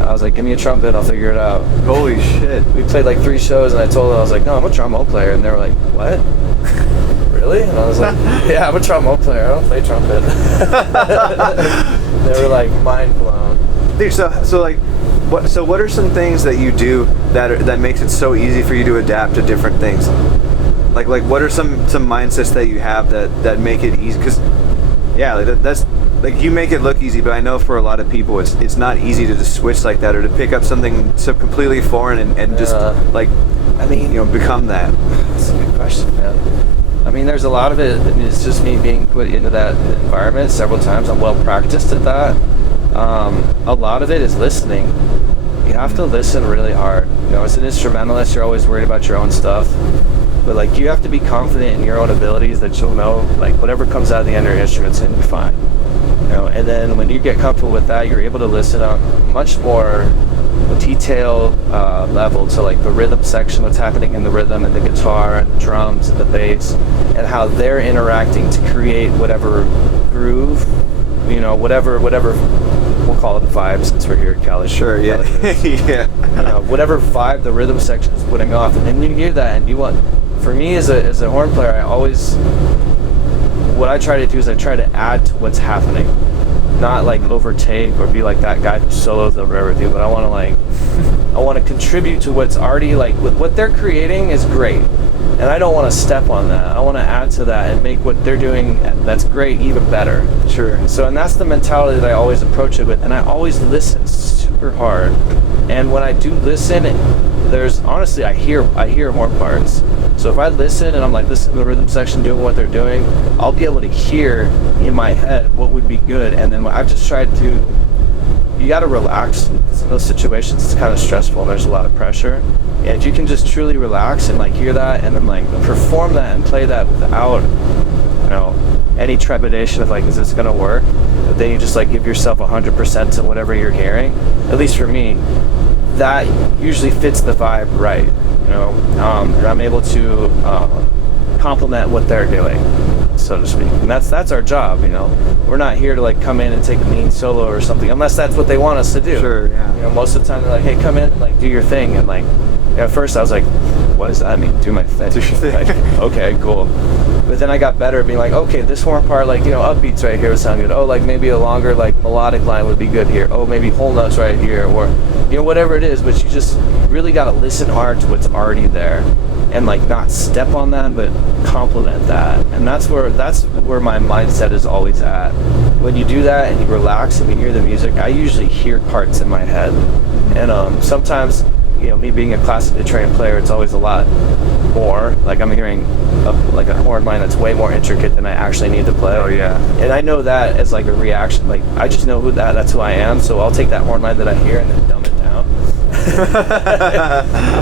I was like, give me a trumpet, I'll figure it out. Holy shit. We played like 3 shows, and I told them, I was like, no, I'm a trombone player. And they were like, what? Really? And I was like, yeah, I'm a trombone player. I don't play trumpet. They were like mind blown. Dude, so like, what are some things that you do that makes it so easy for you to adapt to different things? Like what are some mindsets that you have that make it easy? Because that's like, you make it look easy, but I know for a lot of people it's not easy to just switch like that, or to pick up something so completely foreign and just like, become that. That's a good question, man. I mean, there's a lot of it. It's just me being put into that environment several times. I'm well practiced at that. A lot of it is listening. You have to listen really hard. As an instrumentalist, you're always worried about your own stuff. But like, you have to be confident in your own abilities, that you'll know, like, whatever comes out of the end of your instrument's gonna be fine. And then when you get comfortable with that, you're able to listen on much more detail level to like the rhythm section, what's happening in the rhythm and the guitar and the drums and the bass, and how they're interacting to create whatever groove, whatever we'll call it the vibe, since we're here at Cali. Sure, yeah. Yeah. Whatever vibe the rhythm section is putting off, and then you hear that, and for me as a horn player, what I try to do is I try to add to what's happening, not like overtake or be like that guy who solos over everything, but I want to contribute to what's already, like, what they're creating is great, and I don't want to step on that. I want to add to that and make what they're doing that's great even better. Sure. And that's the mentality that I always approach it with, and I always listen super hard. And when I do listen, there's honestly, I hear more parts. So if I listen and I'm like listening to the rhythm section doing what they're doing, I'll be able to hear in my head what would be good. And then I've just tried to, you got to relax. In those situations, it's kind of stressful and there's a lot of pressure. And you can just truly relax and like hear that and then like perform that and play that without, any trepidation of like, is this gonna work? But then you just like give yourself 100% to whatever you're hearing. At least for me, that usually fits the vibe right. And I'm able to complement what they're doing, so to speak. And that's our job. We're not here to like come in and take a mean solo or something, unless that's what they want us to do. Sure, yeah. Most of the time they're like, hey, come in and like do your thing, and like at first I was like, what does that mean? Do my thing. Like, okay, cool. But then I got better at being like, okay, this horn part, like, upbeats right here would sound good. Oh, like maybe a longer like melodic line would be good here. Oh, maybe whole notes right here, or whatever it is. But you just really got to listen hard to what's already there, and like not step on that, but complement that. And that's where my mindset is always at. When you do that and you relax and you hear the music, I usually hear parts in my head. And sometimes, me being a classically trained player, it's always a lot more. Like I'm hearing like a horn line that's way more intricate than I actually need to play. Oh yeah. And I know that as like a reaction. Like I just know that's who I am. So I'll take that horn line that I hear and then dumb it down.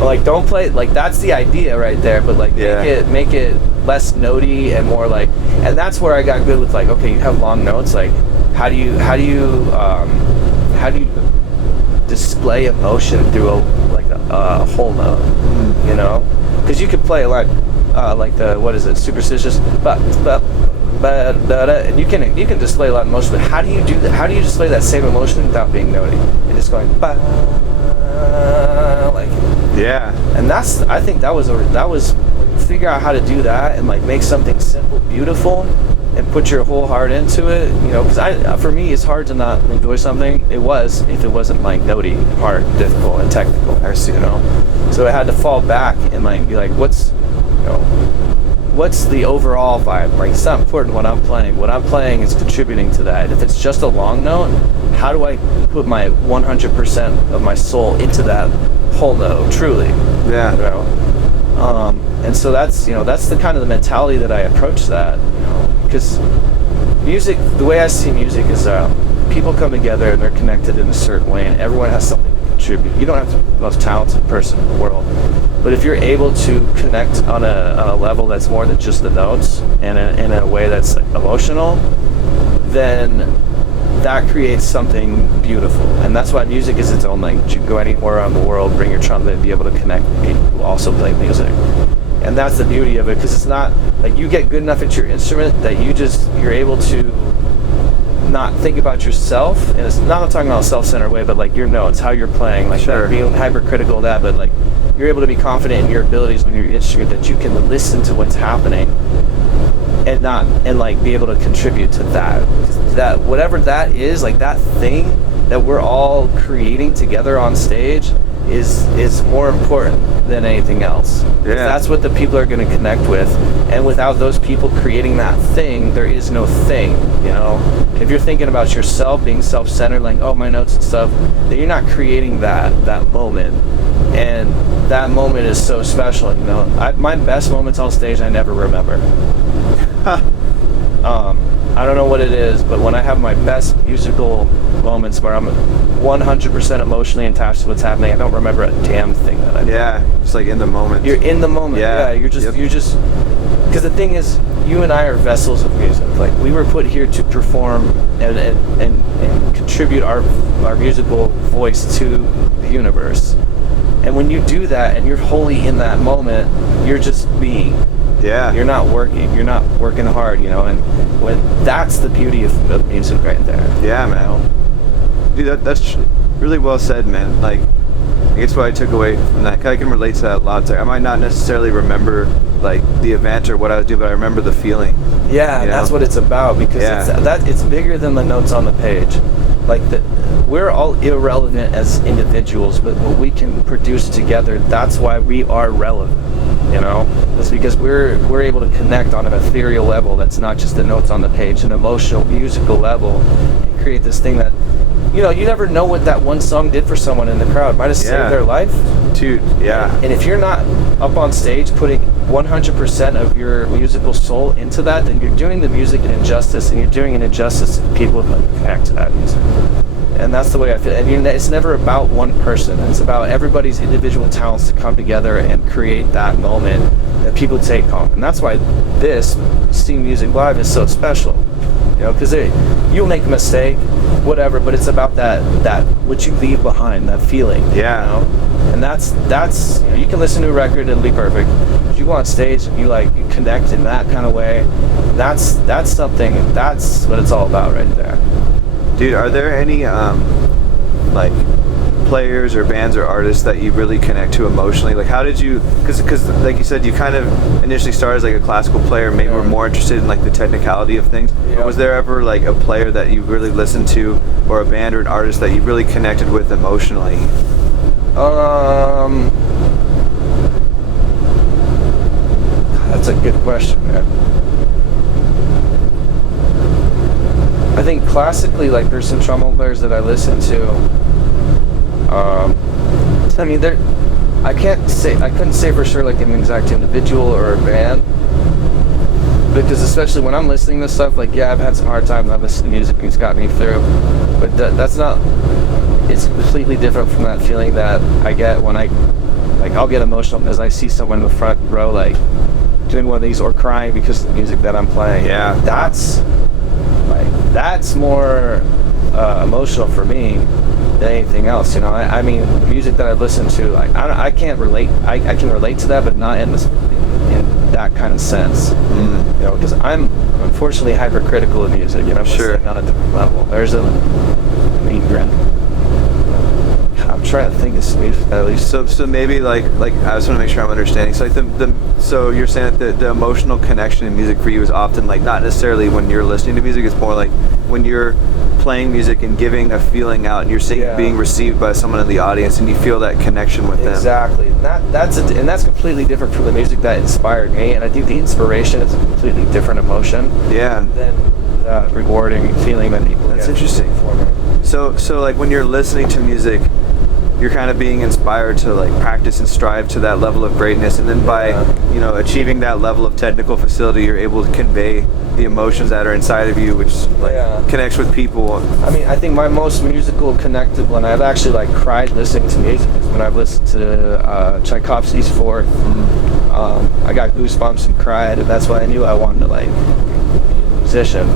Like don't play, like that's the idea right there. But like make it less notey and more like. And that's where I got good with like, okay, you have long notes. Like how do you display emotion through a whole note, because you could play a line like the, what is it, superstitious, and you can display a lot of emotion, but how do you do that? How do you display that same emotion without being notey and just going like, yeah? And I think that was figure out how to do that and like make something simple beautiful and put your whole heart into it, because for me it's hard to not enjoy something. If it wasn't like notey, hard, difficult, and technical. So I had to fall back and like be like, what's the overall vibe? Like, it's not important what I'm playing. What I'm playing is contributing to that. If it's just a long note, how do I put my 100% of my soul into that whole note, truly? Yeah. And so that's the kind of the mentality that I approach that, because music, the way I see music is people come together and they're connected in a certain way, and everyone has something to contribute. You don't have to be the most talented person in the world, but if you're able to connect on a level that's more than just the notes and in a way that's like emotional, then that creates something beautiful. And that's why music is its own language. You can go anywhere around the world, bring your trumpet, and be able to connect with people who also play music. And that's the beauty of it, because it's not like you get good enough at your instrument that you're able to not think about yourself. And it's not, I'm talking about a self-centered way, but like your notes, how you're playing, like that, being hypercritical of that, but like you're able to be confident in your abilities on your instrument, that you can listen to what's happening and like be able to contribute to that whatever that is, like that thing that we're all creating together on stage is more important than anything else. Yeah. That's what the people are going to connect with, and without those people creating that thing, there is no thing, you know. If you're thinking about yourself, being self-centered, like, oh, my notes and stuff, then you're not creating that moment. And that moment is so special, you know. My best moments on stage I never remember. I don't know what it is, but when I have my best musical moments where I'm 100% emotionally attached to what's happening, I don't remember a damn thing that I did. Yeah, just like in the moment. You're in the moment. Yeah, you're just because the thing is, you and I are vessels of music. Like, we were put here to perform and contribute our musical voice to the universe. And when you do that and you're wholly in that moment, you're just being. Yeah. You're not working hard, you know, and that's the beauty of music right there. Yeah, man. Dude, that's really well said, man. Like, I guess what I took away from that, I can relate to that a lot. I might not necessarily remember like the event or what I would do, but I remember the feeling. Yeah, you know? That's what it's about, because it's bigger than the notes on the page. Like, we're all irrelevant as individuals, but what we can produce together, that's why we are relevant, you know? It's because we're able to connect on an ethereal level that's not just the notes on the page, an emotional, musical level, and create this thing that, you know, you never know what that one song did for someone in the crowd. Might have saved their life. Dude, yeah. And if you're not up on stage putting 100% of your musical soul into that, then you're doing the music an injustice, and you're doing an injustice to people who connect to that music. And that's the way I feel. And it's never about one person. It's about everybody's individual talents to come together and create that moment that people take home. And that's why this Steam Music Live is so special. You know, because you'll make a mistake, whatever, but it's about that what you leave behind, that feeling. Yeah. You know? And that's you know, you can listen to a record and it'll be perfect. But you go on stage and you connect in that kind of way. That's something. That's what it's all about right there. Dude, are there any like players or bands or artists that you really connect to emotionally? Like, how did you, because like you said, you kind of initially started as like a classical player, maybe were more interested in like the technicality of things. But was there ever like a player that you really listened to, or a band or an artist that you really connected with emotionally? That's a good question, man. I think classically, like, there's some trombone players that I listen to. I mean, I couldn't say for sure like an exact individual or a band, because especially when I'm listening to stuff, like, I've had some hard times. I've listened to music and it's got me through, but that's not. It's completely different from that feeling that I get when I'll get emotional as I see someone in the front row like doing one of these or crying because of the music that I'm playing. Yeah, that's more emotional for me than anything else, you know. I mean, the music that I listen to, I can't relate. I can relate to that, but not in that kind of sense. You know, because I'm unfortunately hypercritical of music, and I'm listening on a different level. There's I'm trying to think of some music at least. So maybe like I just want to make sure I'm understanding. So like so you're saying that the emotional connection in music for you is often like not necessarily when you're listening to music. It's more like when you're playing music and giving a feeling out, and you're seeing it being received by someone in the audience, and you feel that connection with them. Exactly. That's completely different from the music that inspired me, and I think the inspiration is a completely different emotion. Yeah. Than that rewarding feeling that people. That's interesting. For me. So like when you're listening to music, you're kind of being inspired to like practice and strive to that level of greatness, and then by achieving that level of technical facility, you're able to convey the emotions that are inside of you, which connects with people. I mean, I think my most musical connected when I've actually like cried listening to music is when I've listened to Tchaikovsky's Fourth. I got goosebumps and cried, and that's why I knew I wanted to like be a musician.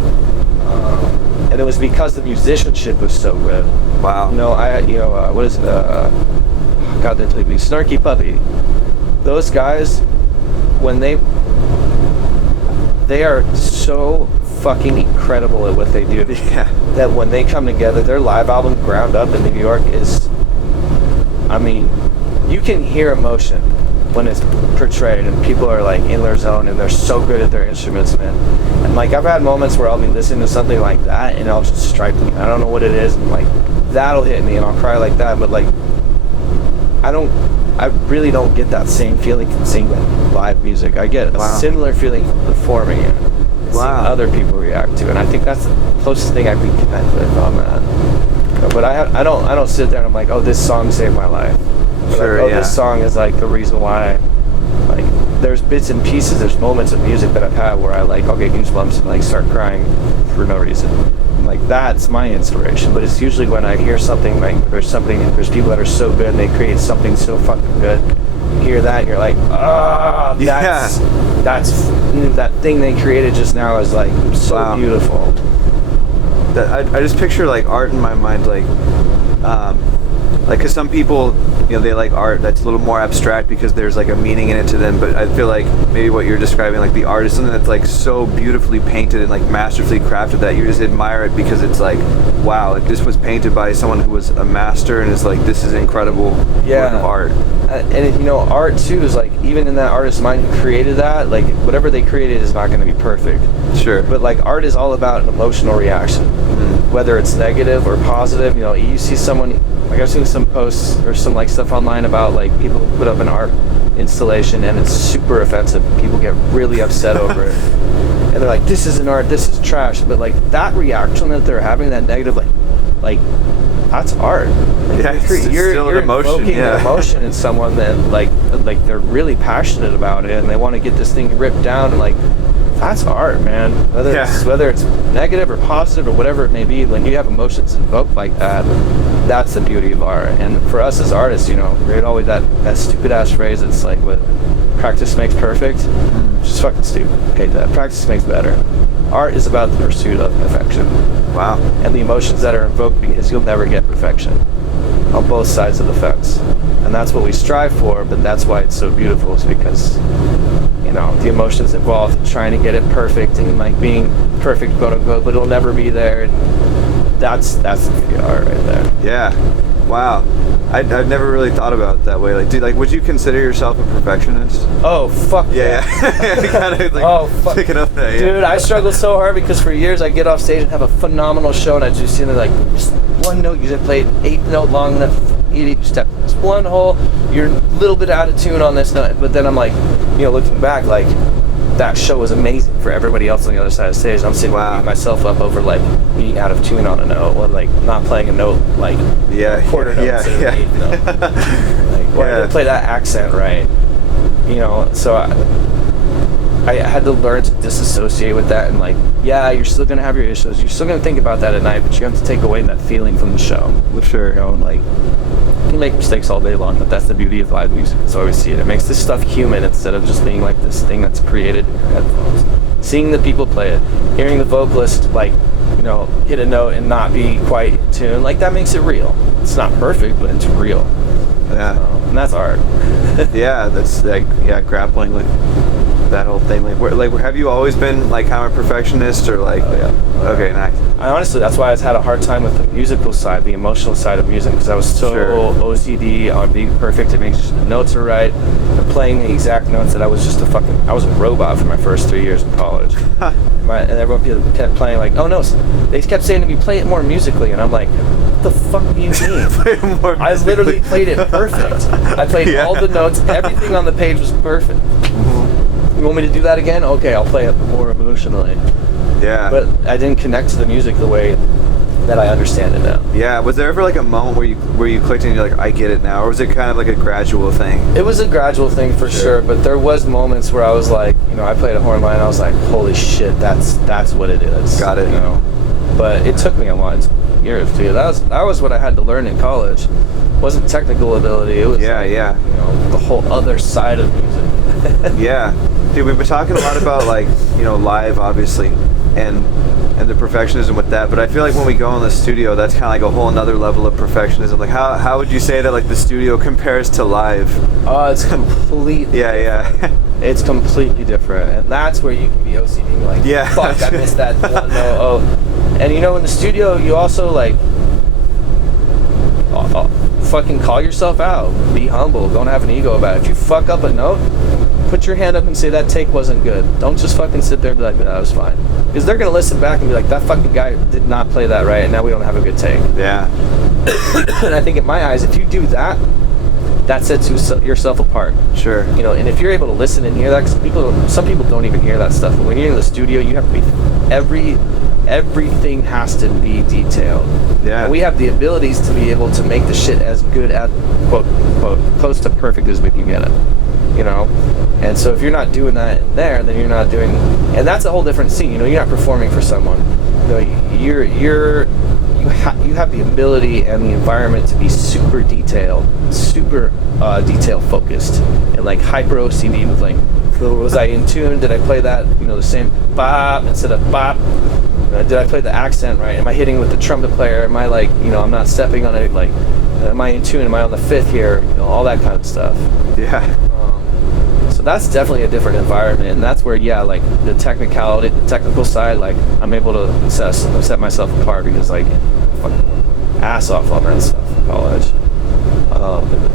And it was because the musicianship was so good. Wow. What is it? God, they took me. Snarky Puppy. Those guys, when they are so fucking incredible at what they do. Yeah. That when they come together, their live album Ground Up in New York is, I mean, you can hear emotion when it's portrayed and people are like in their zone and they're so good at their instruments, man. And like I've had moments where I'll be listening to something like that and it'll just strike me. I don't know what it is, and like that'll hit me and I'll cry like that. But like I really don't get that same feeling from seeing live music. I get a similar feeling performing it. Seeing other people react to it. And I think that's the closest thing I can connect with on that. But I don't sit there and I'm like, oh, this song saved my life. This song is like the reason why. Like, there's bits and pieces, there's moments of music that I've had where I'll get goosebumps and like start crying for no reason. And, like, that's my inspiration. But it's usually when I hear something like there's people that are so good and they create something so fucking good. You hear that and you're like, that's that thing they created just now is like so beautiful. I just picture like art in my mind, like because some people, they like art that's a little more abstract because there's like a meaning in it to them, but I feel like maybe what you're describing, like the art is something that's like so beautifully painted and like masterfully crafted that you just admire it because it's like, wow, like this was painted by someone who was a master and is like, this is incredible work of art. And art too is like, even in that artist's mind who created that, like whatever they created is not going to be perfect. Sure. But like art is all about an emotional reaction, whether it's negative or positive. You see someone, like I've seen some posts or some like stuff online about like people who put up an art installation and it's super offensive. People get really upset over it. And they're like, this isn't art, this is trash. But like that reaction that they're having, that negative, like that's art. Like, you're evoking an emotion in someone that like they're really passionate about it and they want to get this thing ripped down, and like that's art, man. Whether it's negative or positive or whatever it may be, when you have emotions invoked like that, that's the beauty of art. And for us as artists, we're always that stupid ass phrase. It's like, what, practice makes perfect. Just fucking stupid. Okay, that practice makes better. Art is about the pursuit of perfection. Wow. And the emotions that are invoked, because you'll never get perfection on both sides of the fence. And that's what we strive for, but that's why it's so beautiful, is because the emotions involved in trying to get it perfect and like being perfect, quote unquote, but it'll never be there. And that's the art right there. Yeah. Wow. I've never really thought about it that way. Like, dude, like, would you consider yourself a perfectionist? Oh, fuck yeah. Kinda, like, fuck. Picking up that, yeah. Dude, I struggle so hard because for years I get off stage and have a phenomenal show and I just see like just one note, you just played 8-note long enough, each step, just one hole, you're a little bit out of tune on this note. But then I'm like, looking back, like, that show was amazing for everybody else on the other side of the stage. I'm sitting beating myself up over like being out of tune on a note, or like not playing a note like quarter note instead of eighth note. Like, I didn't play that accent right. So I had to learn to disassociate with that, and like, you're still gonna have your issues. You're still gonna think about that at night, but you have to take away that feeling from the show. Sure. Like, you can make mistakes all day long, but that's the beauty of live music. That's how we see it. It makes this stuff human instead of just being like this thing that's created in your headphones. Seeing the people play it, hearing the vocalist like, hit a note and not be quite in tune, like that makes it real. It's not perfect, but it's real. Yeah. And that's art. Yeah, that's like, grappling with that whole thing. Like, have you always been like kind of a perfectionist, or like? Oh, yeah. Okay, nice. I honestly, that's why I had a hard time with the musical side, the emotional side of music, because I was so OCD on being perfect to make sure the notes are right, and playing the exact notes, that I was just I was a robot for my first 3 years in college. And everyone kept playing like, oh no, they kept saying to me, play it more musically, and I'm like, what the fuck do you mean? Play it more I literally played it perfect. I played all the notes, everything on the page was perfect. You want me to do that again? Okay, I'll play it more emotionally. Yeah. But I didn't connect to the music the way that I understand it now. Yeah, was there ever like a moment where you clicked and you're like, I get it now, or was it kind of like a gradual thing? It was a gradual thing for sure, but there was moments where I was like, I played a horn line and I was like, holy shit, that's what it is. Got it. But it took me a while, years too. That was what I had to learn in college. It wasn't technical ability. It was the whole other side of music. Yeah, dude, we've been talking a lot about like live, obviously, and the perfectionism with that. But I feel like when we go in the studio, that's kind of like a whole another level of perfectionism. Like how would you say that like the studio compares to live? It's completely it's completely different, and that's where you can be OCD, like, fuck, I missed that one note. And in the studio, you also like fucking call yourself out, be humble, don't have an ego about it. If you fuck up a note, put your hand up and say that take wasn't good. Don't just fucking sit there and be like, that was fine, because they're gonna listen back and be like, that fucking guy did not play that right, and now we don't have a good take. Yeah. And I think in my eyes, if you do that sets yourself apart. Sure. And if you're able to listen and hear that, because some people don't even hear that stuff. But when you're in the studio, you have to be everything has to be detailed. Yeah. And we have the abilities to be able to make the shit as good as quote close to perfect as we can get it. And so if you're not doing that in there, then you're not doing, and that's a whole different scene. You're not performing for someone. You have the ability and the environment to be super detailed, super detail focused, and like hyper OCD with like, was I in tune? Did I play that the same bop instead of bop? Did I play the accent right? Am I hitting with the trumpet player? Am I like I'm not stepping on it? Like, am I in tune? Am I on the fifth here? All that kind of stuff. Yeah. So that's definitely a different environment, and that's where like the technical side, like I'm able to set myself apart, because like fucking ass off on that stuff in college.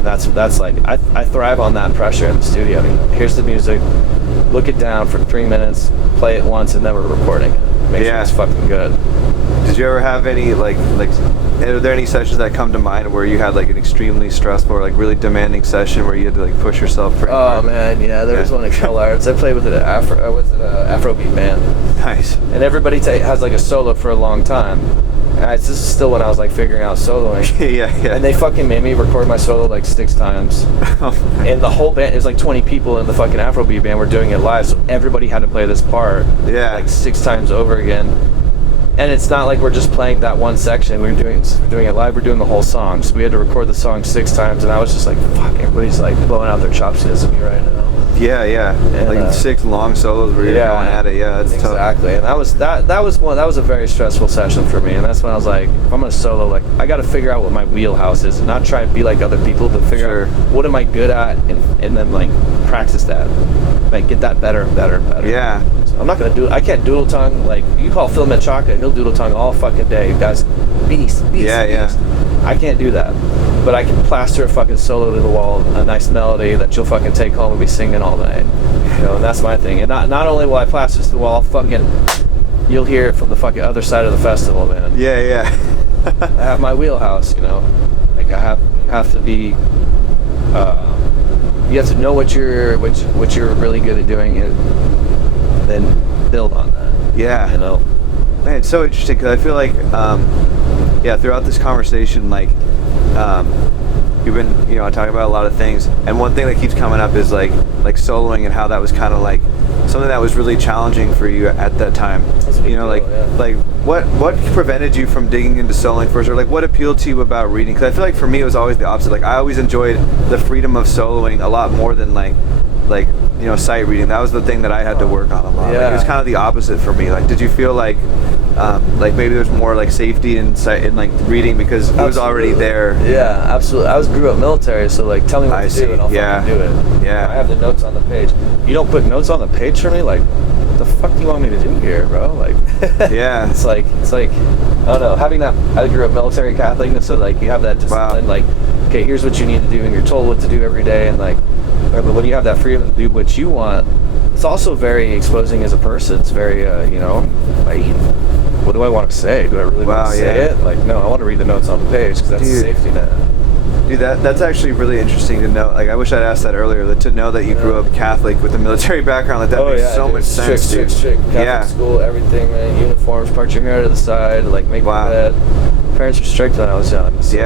That's like I thrive on that pressure in the studio. Here's the music, look it down for 3 minutes, play it once, and then we're recording it. Make sure it's fucking good. Did you ever have any like are there any sessions that come to mind where you had like an extremely stressful or like really demanding session where you had to like push yourself pretty hard? Man, yeah, there was one at Cali Arts. I played with an Afrobeat band. Nice. And everybody has like a solo for a long time. And this is still when I was like figuring out soloing. yeah. And they fucking made me record my solo like 6 times. And the whole band, there's like 20 people in the fucking Afrobeat band. We're doing it live, so everybody had to play this part like 6 times over again. And it's not like we're just playing that one section. We're doing it live. We're doing the whole song. So we had to record the song 6 times, and I was just like, fuck, everybody's like blowing out their chopsticks at me right now. Yeah. And, like 6 long solos where you're going at it. Yeah, that's tough. Exactly. And that was a very stressful session for me. And that's when I was like, if I'm gonna solo, like I got to figure out what my wheelhouse is, and not try and be like other people, but figure out what am I good at, and then like practice that, like get that better and better and better. Yeah. I'm not gonna I can't doodle tongue. Like you call Phil Menchaca, he'll doodle tongue all fucking day. You guys, beast. Yeah. I can't do that, but I can plaster a fucking solo to the wall, a nice melody that you'll fucking take home and be singing all night. And that's my thing. And not only will I plaster to the wall, you'll hear it from the fucking other side of the festival, man. Yeah. I have my wheelhouse, Like you have to be. You have to know what you're really good at doing, and then build on that. Yeah. Man, it's so interesting, because I feel like, throughout this conversation, like, you've been, talking about a lot of things, and one thing that keeps coming up is like soloing, and how that was kind of like something that was really challenging for you at that time. Like what prevented you from digging into soloing first, or like what appealed to you about reading? Because I feel like for me it was always the opposite. Like I always enjoyed the freedom of soloing a lot more than like sight reading. That was the thing that I had to work on a lot. Yeah. Like, it was kind of the opposite for me. Like, did you feel like maybe there's more like safety in like reading because it was already there? Yeah, absolutely. I grew up military, so like tell me what to do and I'll fucking do it. Yeah. I have the notes on the page. You don't put notes on the page for me? Like, what the fuck do you want me to do here, bro? Like, yeah. It's like I don't know. Having that, I grew up military Catholic, so like you have that discipline. Like, okay, here's what you need to do, and you're told what to do every day, and like. But when you have that freedom to do what you want, it's also very exposing as a person. It's very, like, what do I want to say? Do I really want to say it? Like, no, I want to read the notes on the page because that's a safety net. Dude, that's actually really interesting to know. Like, I wish I'd asked that earlier. To know that you grew up Catholic with a military background, like that makes so much sense, dude. Strict Catholic school, everything, man. Uniforms, part your hair to the side, like make your bed. Parents were strict when I was young. So,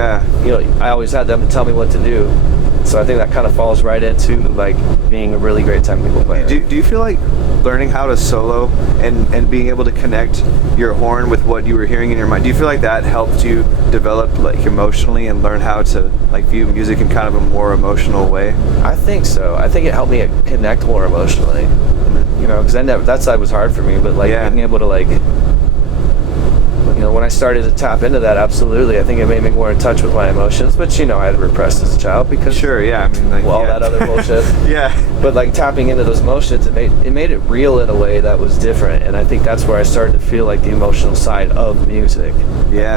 you know, I always had them to tell me what to do. So I think that kind of falls right into like being a really great technical player. Do you feel like learning how to solo and being able to connect your horn with what you were hearing in your mind, do you feel like that helped you develop like emotionally and learn how to like view music in kind of a more emotional way? I think so. I think it helped me connect more emotionally. You know, because that side was hard for me, but like being able to like, you know, when I started to tap into that, absolutely, I think it made me more in touch with my emotions, which, you know, I had repressed as a child because I mean, like, all that other bullshit. But like tapping into those emotions, it made it real in a way that was different, and I think that's where I started to feel like the emotional side of music.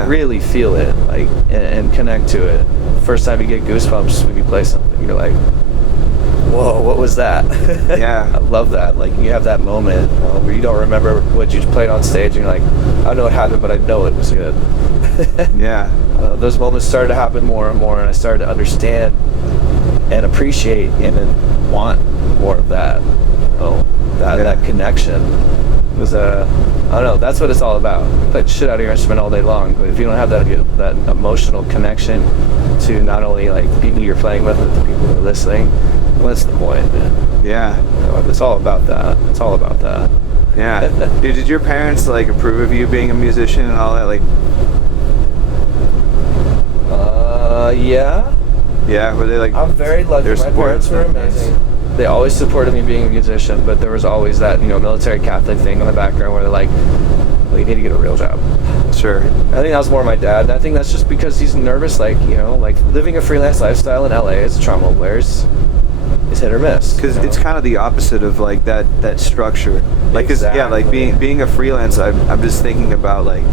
Really feel it, like, and connect to it. First time you get goosebumps when you play something, you're like, whoa, what was that? I love that. Like, you have that moment where you don't remember what you played on stage, and you're like, I don't know what happened, but I know it was good. Those moments started to happen more and more, and I started to understand and appreciate and then want more of that. That connection was I don't know, that's what it's all about. You play the shit out of your instrument all day long, but if you don't have that emotional connection to not only like the people you're playing with, but the people who are listening, what's the point, man? You know, it's all about that. It's all about that. Dude, did your parents like approve of you being a musician and all that? Like, were they like? I'm very lucky. My parents were amazing. They always supported me being a musician, but there was always that, you know, military Catholic thing in the background where they're like, well, you need to get a real job. Sure. I think that was more my dad, and I think that's just because he's nervous, like, you know, like living a freelance lifestyle in LA as a trombone player is hit or miss. Because it's kind of the opposite of like that structure. Like, like being a freelance, I'm just thinking about like,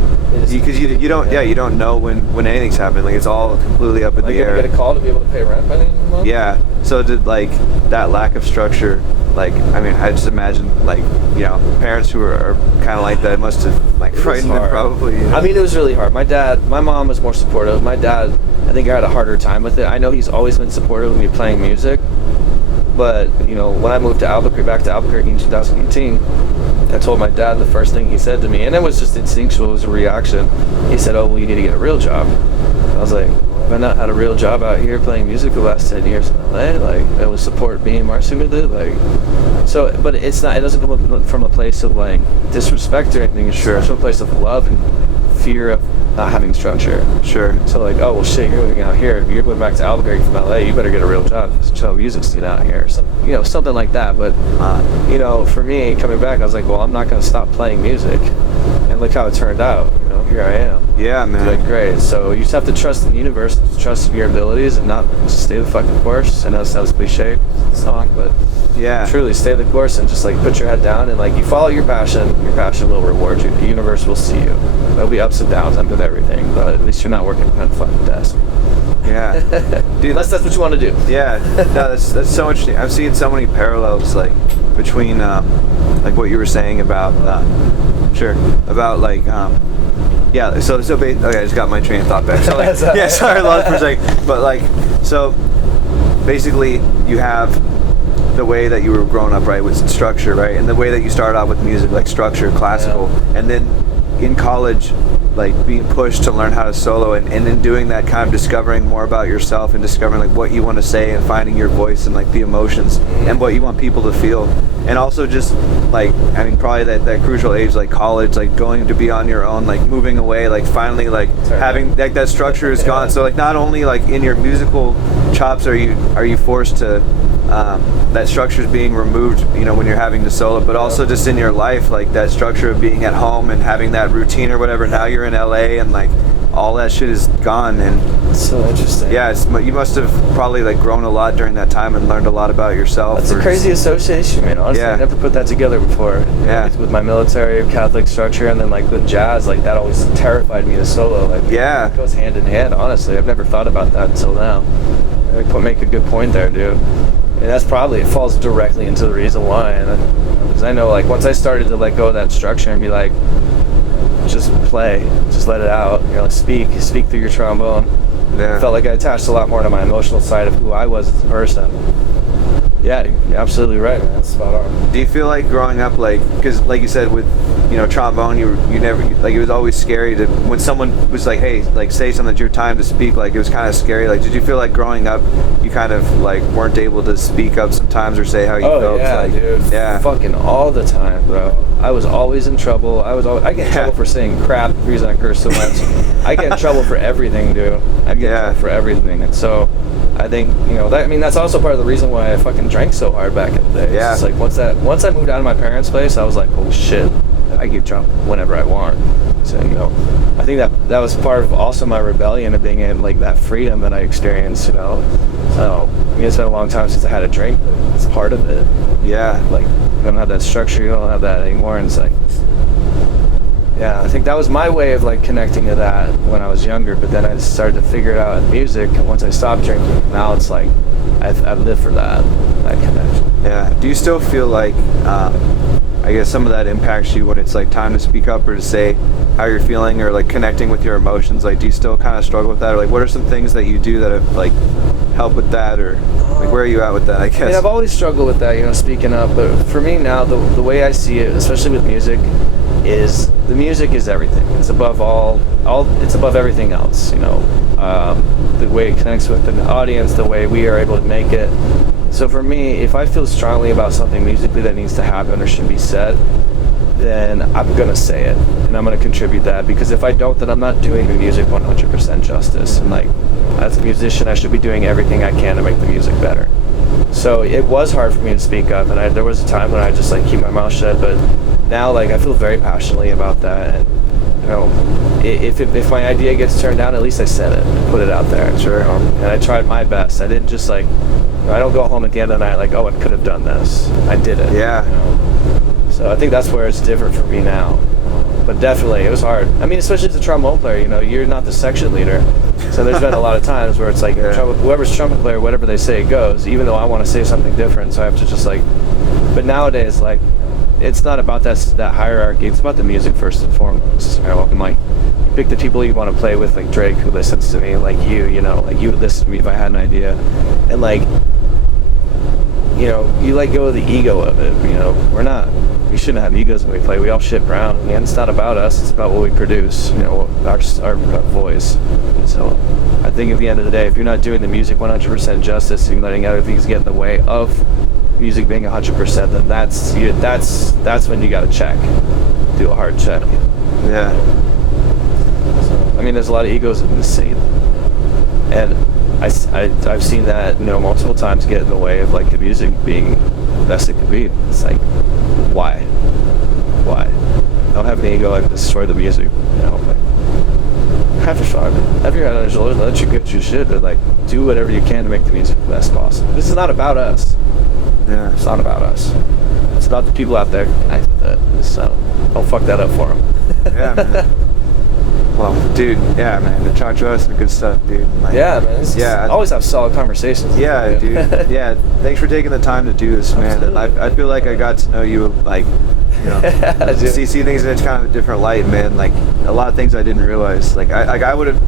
because you don't know when anything's happening. Like, it's all completely up in the air. You get a call to be able to pay rent by the end of the month? So did like that lack of structure, like, I mean, I just imagine like, you know, parents who are kind of like that must have like frightened them probably. You know? I mean, it was really hard. My mom was more supportive. My dad, I think I had a harder time with it. I know he's always been supportive of me playing music, but, you know, when I moved to back to Albuquerque in 2018, I told my dad the first thing he said to me, and it was just instinctual, it was a reaction. He said, oh, well, you need to get a real job. I was like, have I not had a real job out here playing music the last 10 years in LA? Like, it was support being Marcy with it. Like, so, but it's not, it doesn't come from a place of like disrespect or anything. It's from a place of love and fear of not having structure. So like, oh, well, shit, you're moving out here. You're moving back to Albuquerque from LA. You better get a real job. Show music scene out here. So, you know, something like that. But, you know, for me, coming back, I was like, well, I'm not going to stop playing music. And look how it turned out. You know, here I am. Yeah, man. Like, great. So you just have to trust in the universe, trust in your abilities, and not just stay the fucking course. I know it sounds cliche, song, but truly stay the course and just like put your head down and like you follow your passion will reward you. The universe will see you. There'll be ups and downs with everything, but at least you're not working behind a fucking desk. Dude, unless that's what you want to do. No, that's so interesting. I've seen so many parallels like between like what you were saying about about like okay, I just got my train of thought back. So like, sorry, I lost for a second. But like, so basically you have the way that you were growing up, right, with structure, right, and the way that you started out with music, like structure, classical, and then in college, like being pushed to learn how to solo, and then doing that, kind of discovering more about yourself and discovering like what you want to say and finding your voice and like the emotions and what you want people to feel. And also just like, I mean, probably that crucial age, like college, like going to be on your own, like moving away, like finally like having like that structure is gone. So like not only like in your musical chops are you forced to that structure is being removed, you know, when you're having to solo, but also just in your life, like that structure of being at home and having that routine or whatever. Now you're in LA and like all that shit is gone. And it's so interesting. You must have probably like grown a lot during that time and learned a lot about yourself. That's a crazy association, man. Honestly, I never put that together before. With my military Catholic structure and then like with jazz, like that always terrified me to solo. Like it goes hand in hand. Honestly, I've never thought about that until now. Make a good point there, dude. And that's probably, it falls directly into the reason why. Because I know, like, once I started to let go of that structure and be like, just play, just let it out. You're like, speak through your trombone. Yeah. I felt like I attached a lot more to my emotional side of who I was as a person. Yeah, you're absolutely right, man. That's spot on. Do you feel like growing up, like, because like you said with, trombone, you never, like, it was always scary to, when someone was like, hey, like, say something, it's your time to speak, like, it was kind of scary. Like, did you feel like growing up, you kind of, like, weren't able to speak up sometimes or say how you felt? Yeah, like, dude. Yeah. Fucking all the time, bro. I was always in trouble. I get in trouble for saying crap, the reason I curse so much. I get in trouble for everything, dude. I get in trouble for everything. And so, I think, that's also part of the reason why I fucking drank so hard back in the day. Yeah. It's like once I moved out of my parents' place, I was like, oh shit, I get drunk whenever I want. So, I think that was part of also my rebellion of being in, like, that freedom that I experienced, So, it's been a long time since I had a drink, but it's part of it. Yeah. Like, you don't have that structure, you don't have that anymore, and it's like, yeah, I think that was my way of, like, connecting to that when I was younger, but then I just started to figure it out in music, and once I stopped drinking, now it's like, I live for that connection. Yeah. Do you still feel like, I guess some of that impacts you when it's, like, time to speak up or to say how you're feeling or, like, connecting with your emotions? Like, do you still kind of struggle with that? Or, like, what are some things that you do that have, like, helped with that? Or, like, where are you at with that, I guess? I've always struggled with that, speaking up, but for me now, the way I see it, especially with music, is the music is everything. It's above it's above everything else, the way it connects with the audience, the way we are able to make it. So for me, if I feel strongly about something musically that needs to happen or should be said, then I'm gonna say it and I'm gonna contribute that, because if I don't, then I'm not doing the music 100% justice. And, like, as a musician, I should be doing everything I can to make the music better. So it was hard for me to speak up, and there was a time when I just, like, keep my mouth shut, but now, like, I feel very passionately about that. And if my idea gets turned down, at least I said it and put it out there. Sure. And I tried my best. I didn't just, like, I don't go home at the end of the night like, oh, I could have done this. I did it. Yeah. So I think that's where it's different for me now. But definitely, it was hard. I mean, especially as a trombone player, you're not the section leader. So there's been a lot of times where it's like, whoever's trumpet player, whatever they say goes, even though I want to say something different. So I have to just, like, but nowadays, like, it's not about that hierarchy. It's about the music first and foremost. And, like, pick the people you want to play with, like Drake, who listens to me, like you would listen to me if I had an idea. And, like, you let go of the ego of it. We shouldn't have egos when we play. We all shit brown. And it's not about us. It's about what we produce, our voice. So I think at the end of the day, if you're not doing the music 100% justice and you're letting other things get in the way of music being 100%, then that's when you got to check. Do a hard check. Yeah. So, I mean, there's a lot of egos in this scene. And I've seen that, multiple times get in the way of, like, the music being the best it could be. It's like, why? Don't have an ego and destroy the music, like, have your fun. Have your head on your shoulders, let you get your shit, but, like, do whatever you can to make the music the best possible. This is not about us. Yeah. It's not about us. It's about the people out there connected with it. So don't fuck that up for them. Yeah, man. Well, dude, yeah, man, the talk to us and good stuff, dude. Like, yeah, man. I always have solid conversations. Yeah, dude. Yeah, thanks for taking the time to do this, man. And I feel like I got to know you, like, see things in kind of a different light, man. Like, a lot of things I didn't realize. Like, I would have.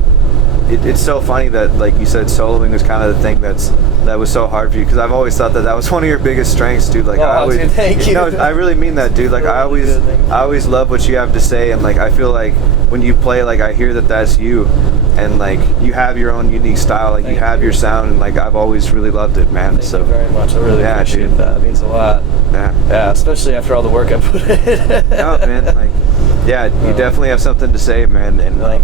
It's so funny that, like you said, soloing was kind of the thing that was so hard for you, because I've always thought that was one of your biggest strengths, dude. Like, dude, thank you. No, I really mean that, dude. Like, I always love what you have to say, and, like, I feel like when you play, like, I hear that that's you, and, like, you have your own unique style, like, you have your sound, and, like, I've always really loved it, man. Thank you very much. I really appreciate that. It means a lot. Yeah, especially after all the work I put in. No, man, like, yeah, you definitely have something to say, man, and, like,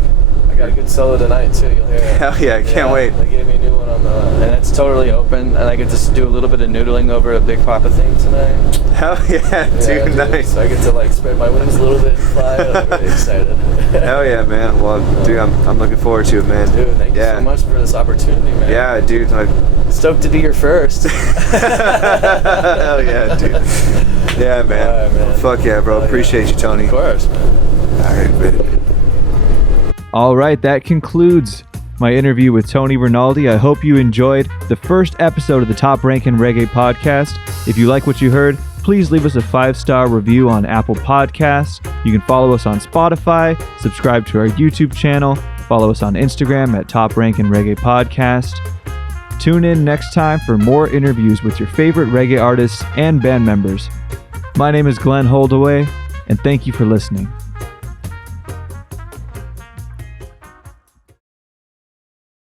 I got a good solo tonight too, you'll hear it. Hell yeah, I can't wait. They gave me a new one and it's totally open, and I get to do a little bit of noodling over a Big Papa thing tonight. Hell yeah, dude, nice. So I get to, like, spread my wings a little bit and fly. I'm really excited. Hell yeah, man. Well, dude, I'm looking forward to it, man. Dude, thank you so much for this opportunity, man. Yeah, dude. Stoked to be your first. Hell yeah, dude. Yeah, man. All right, man. Well, fuck yeah, bro. Appreciate you, Tony. Of course, man. All right, baby. All right, that concludes my interview with Tony Rinaldi. I hope you enjoyed the first episode of the Top Rankin' Reggae podcast. If you like what you heard, please leave us a 5-star review on Apple Podcasts. You can follow us on Spotify, subscribe to our YouTube channel, Follow us on Instagram at Top Rankin' Reggae Podcast. Tune in next time for more interviews with your favorite reggae artists and band members. My name is Glenn Holdaway, and thank you for listening.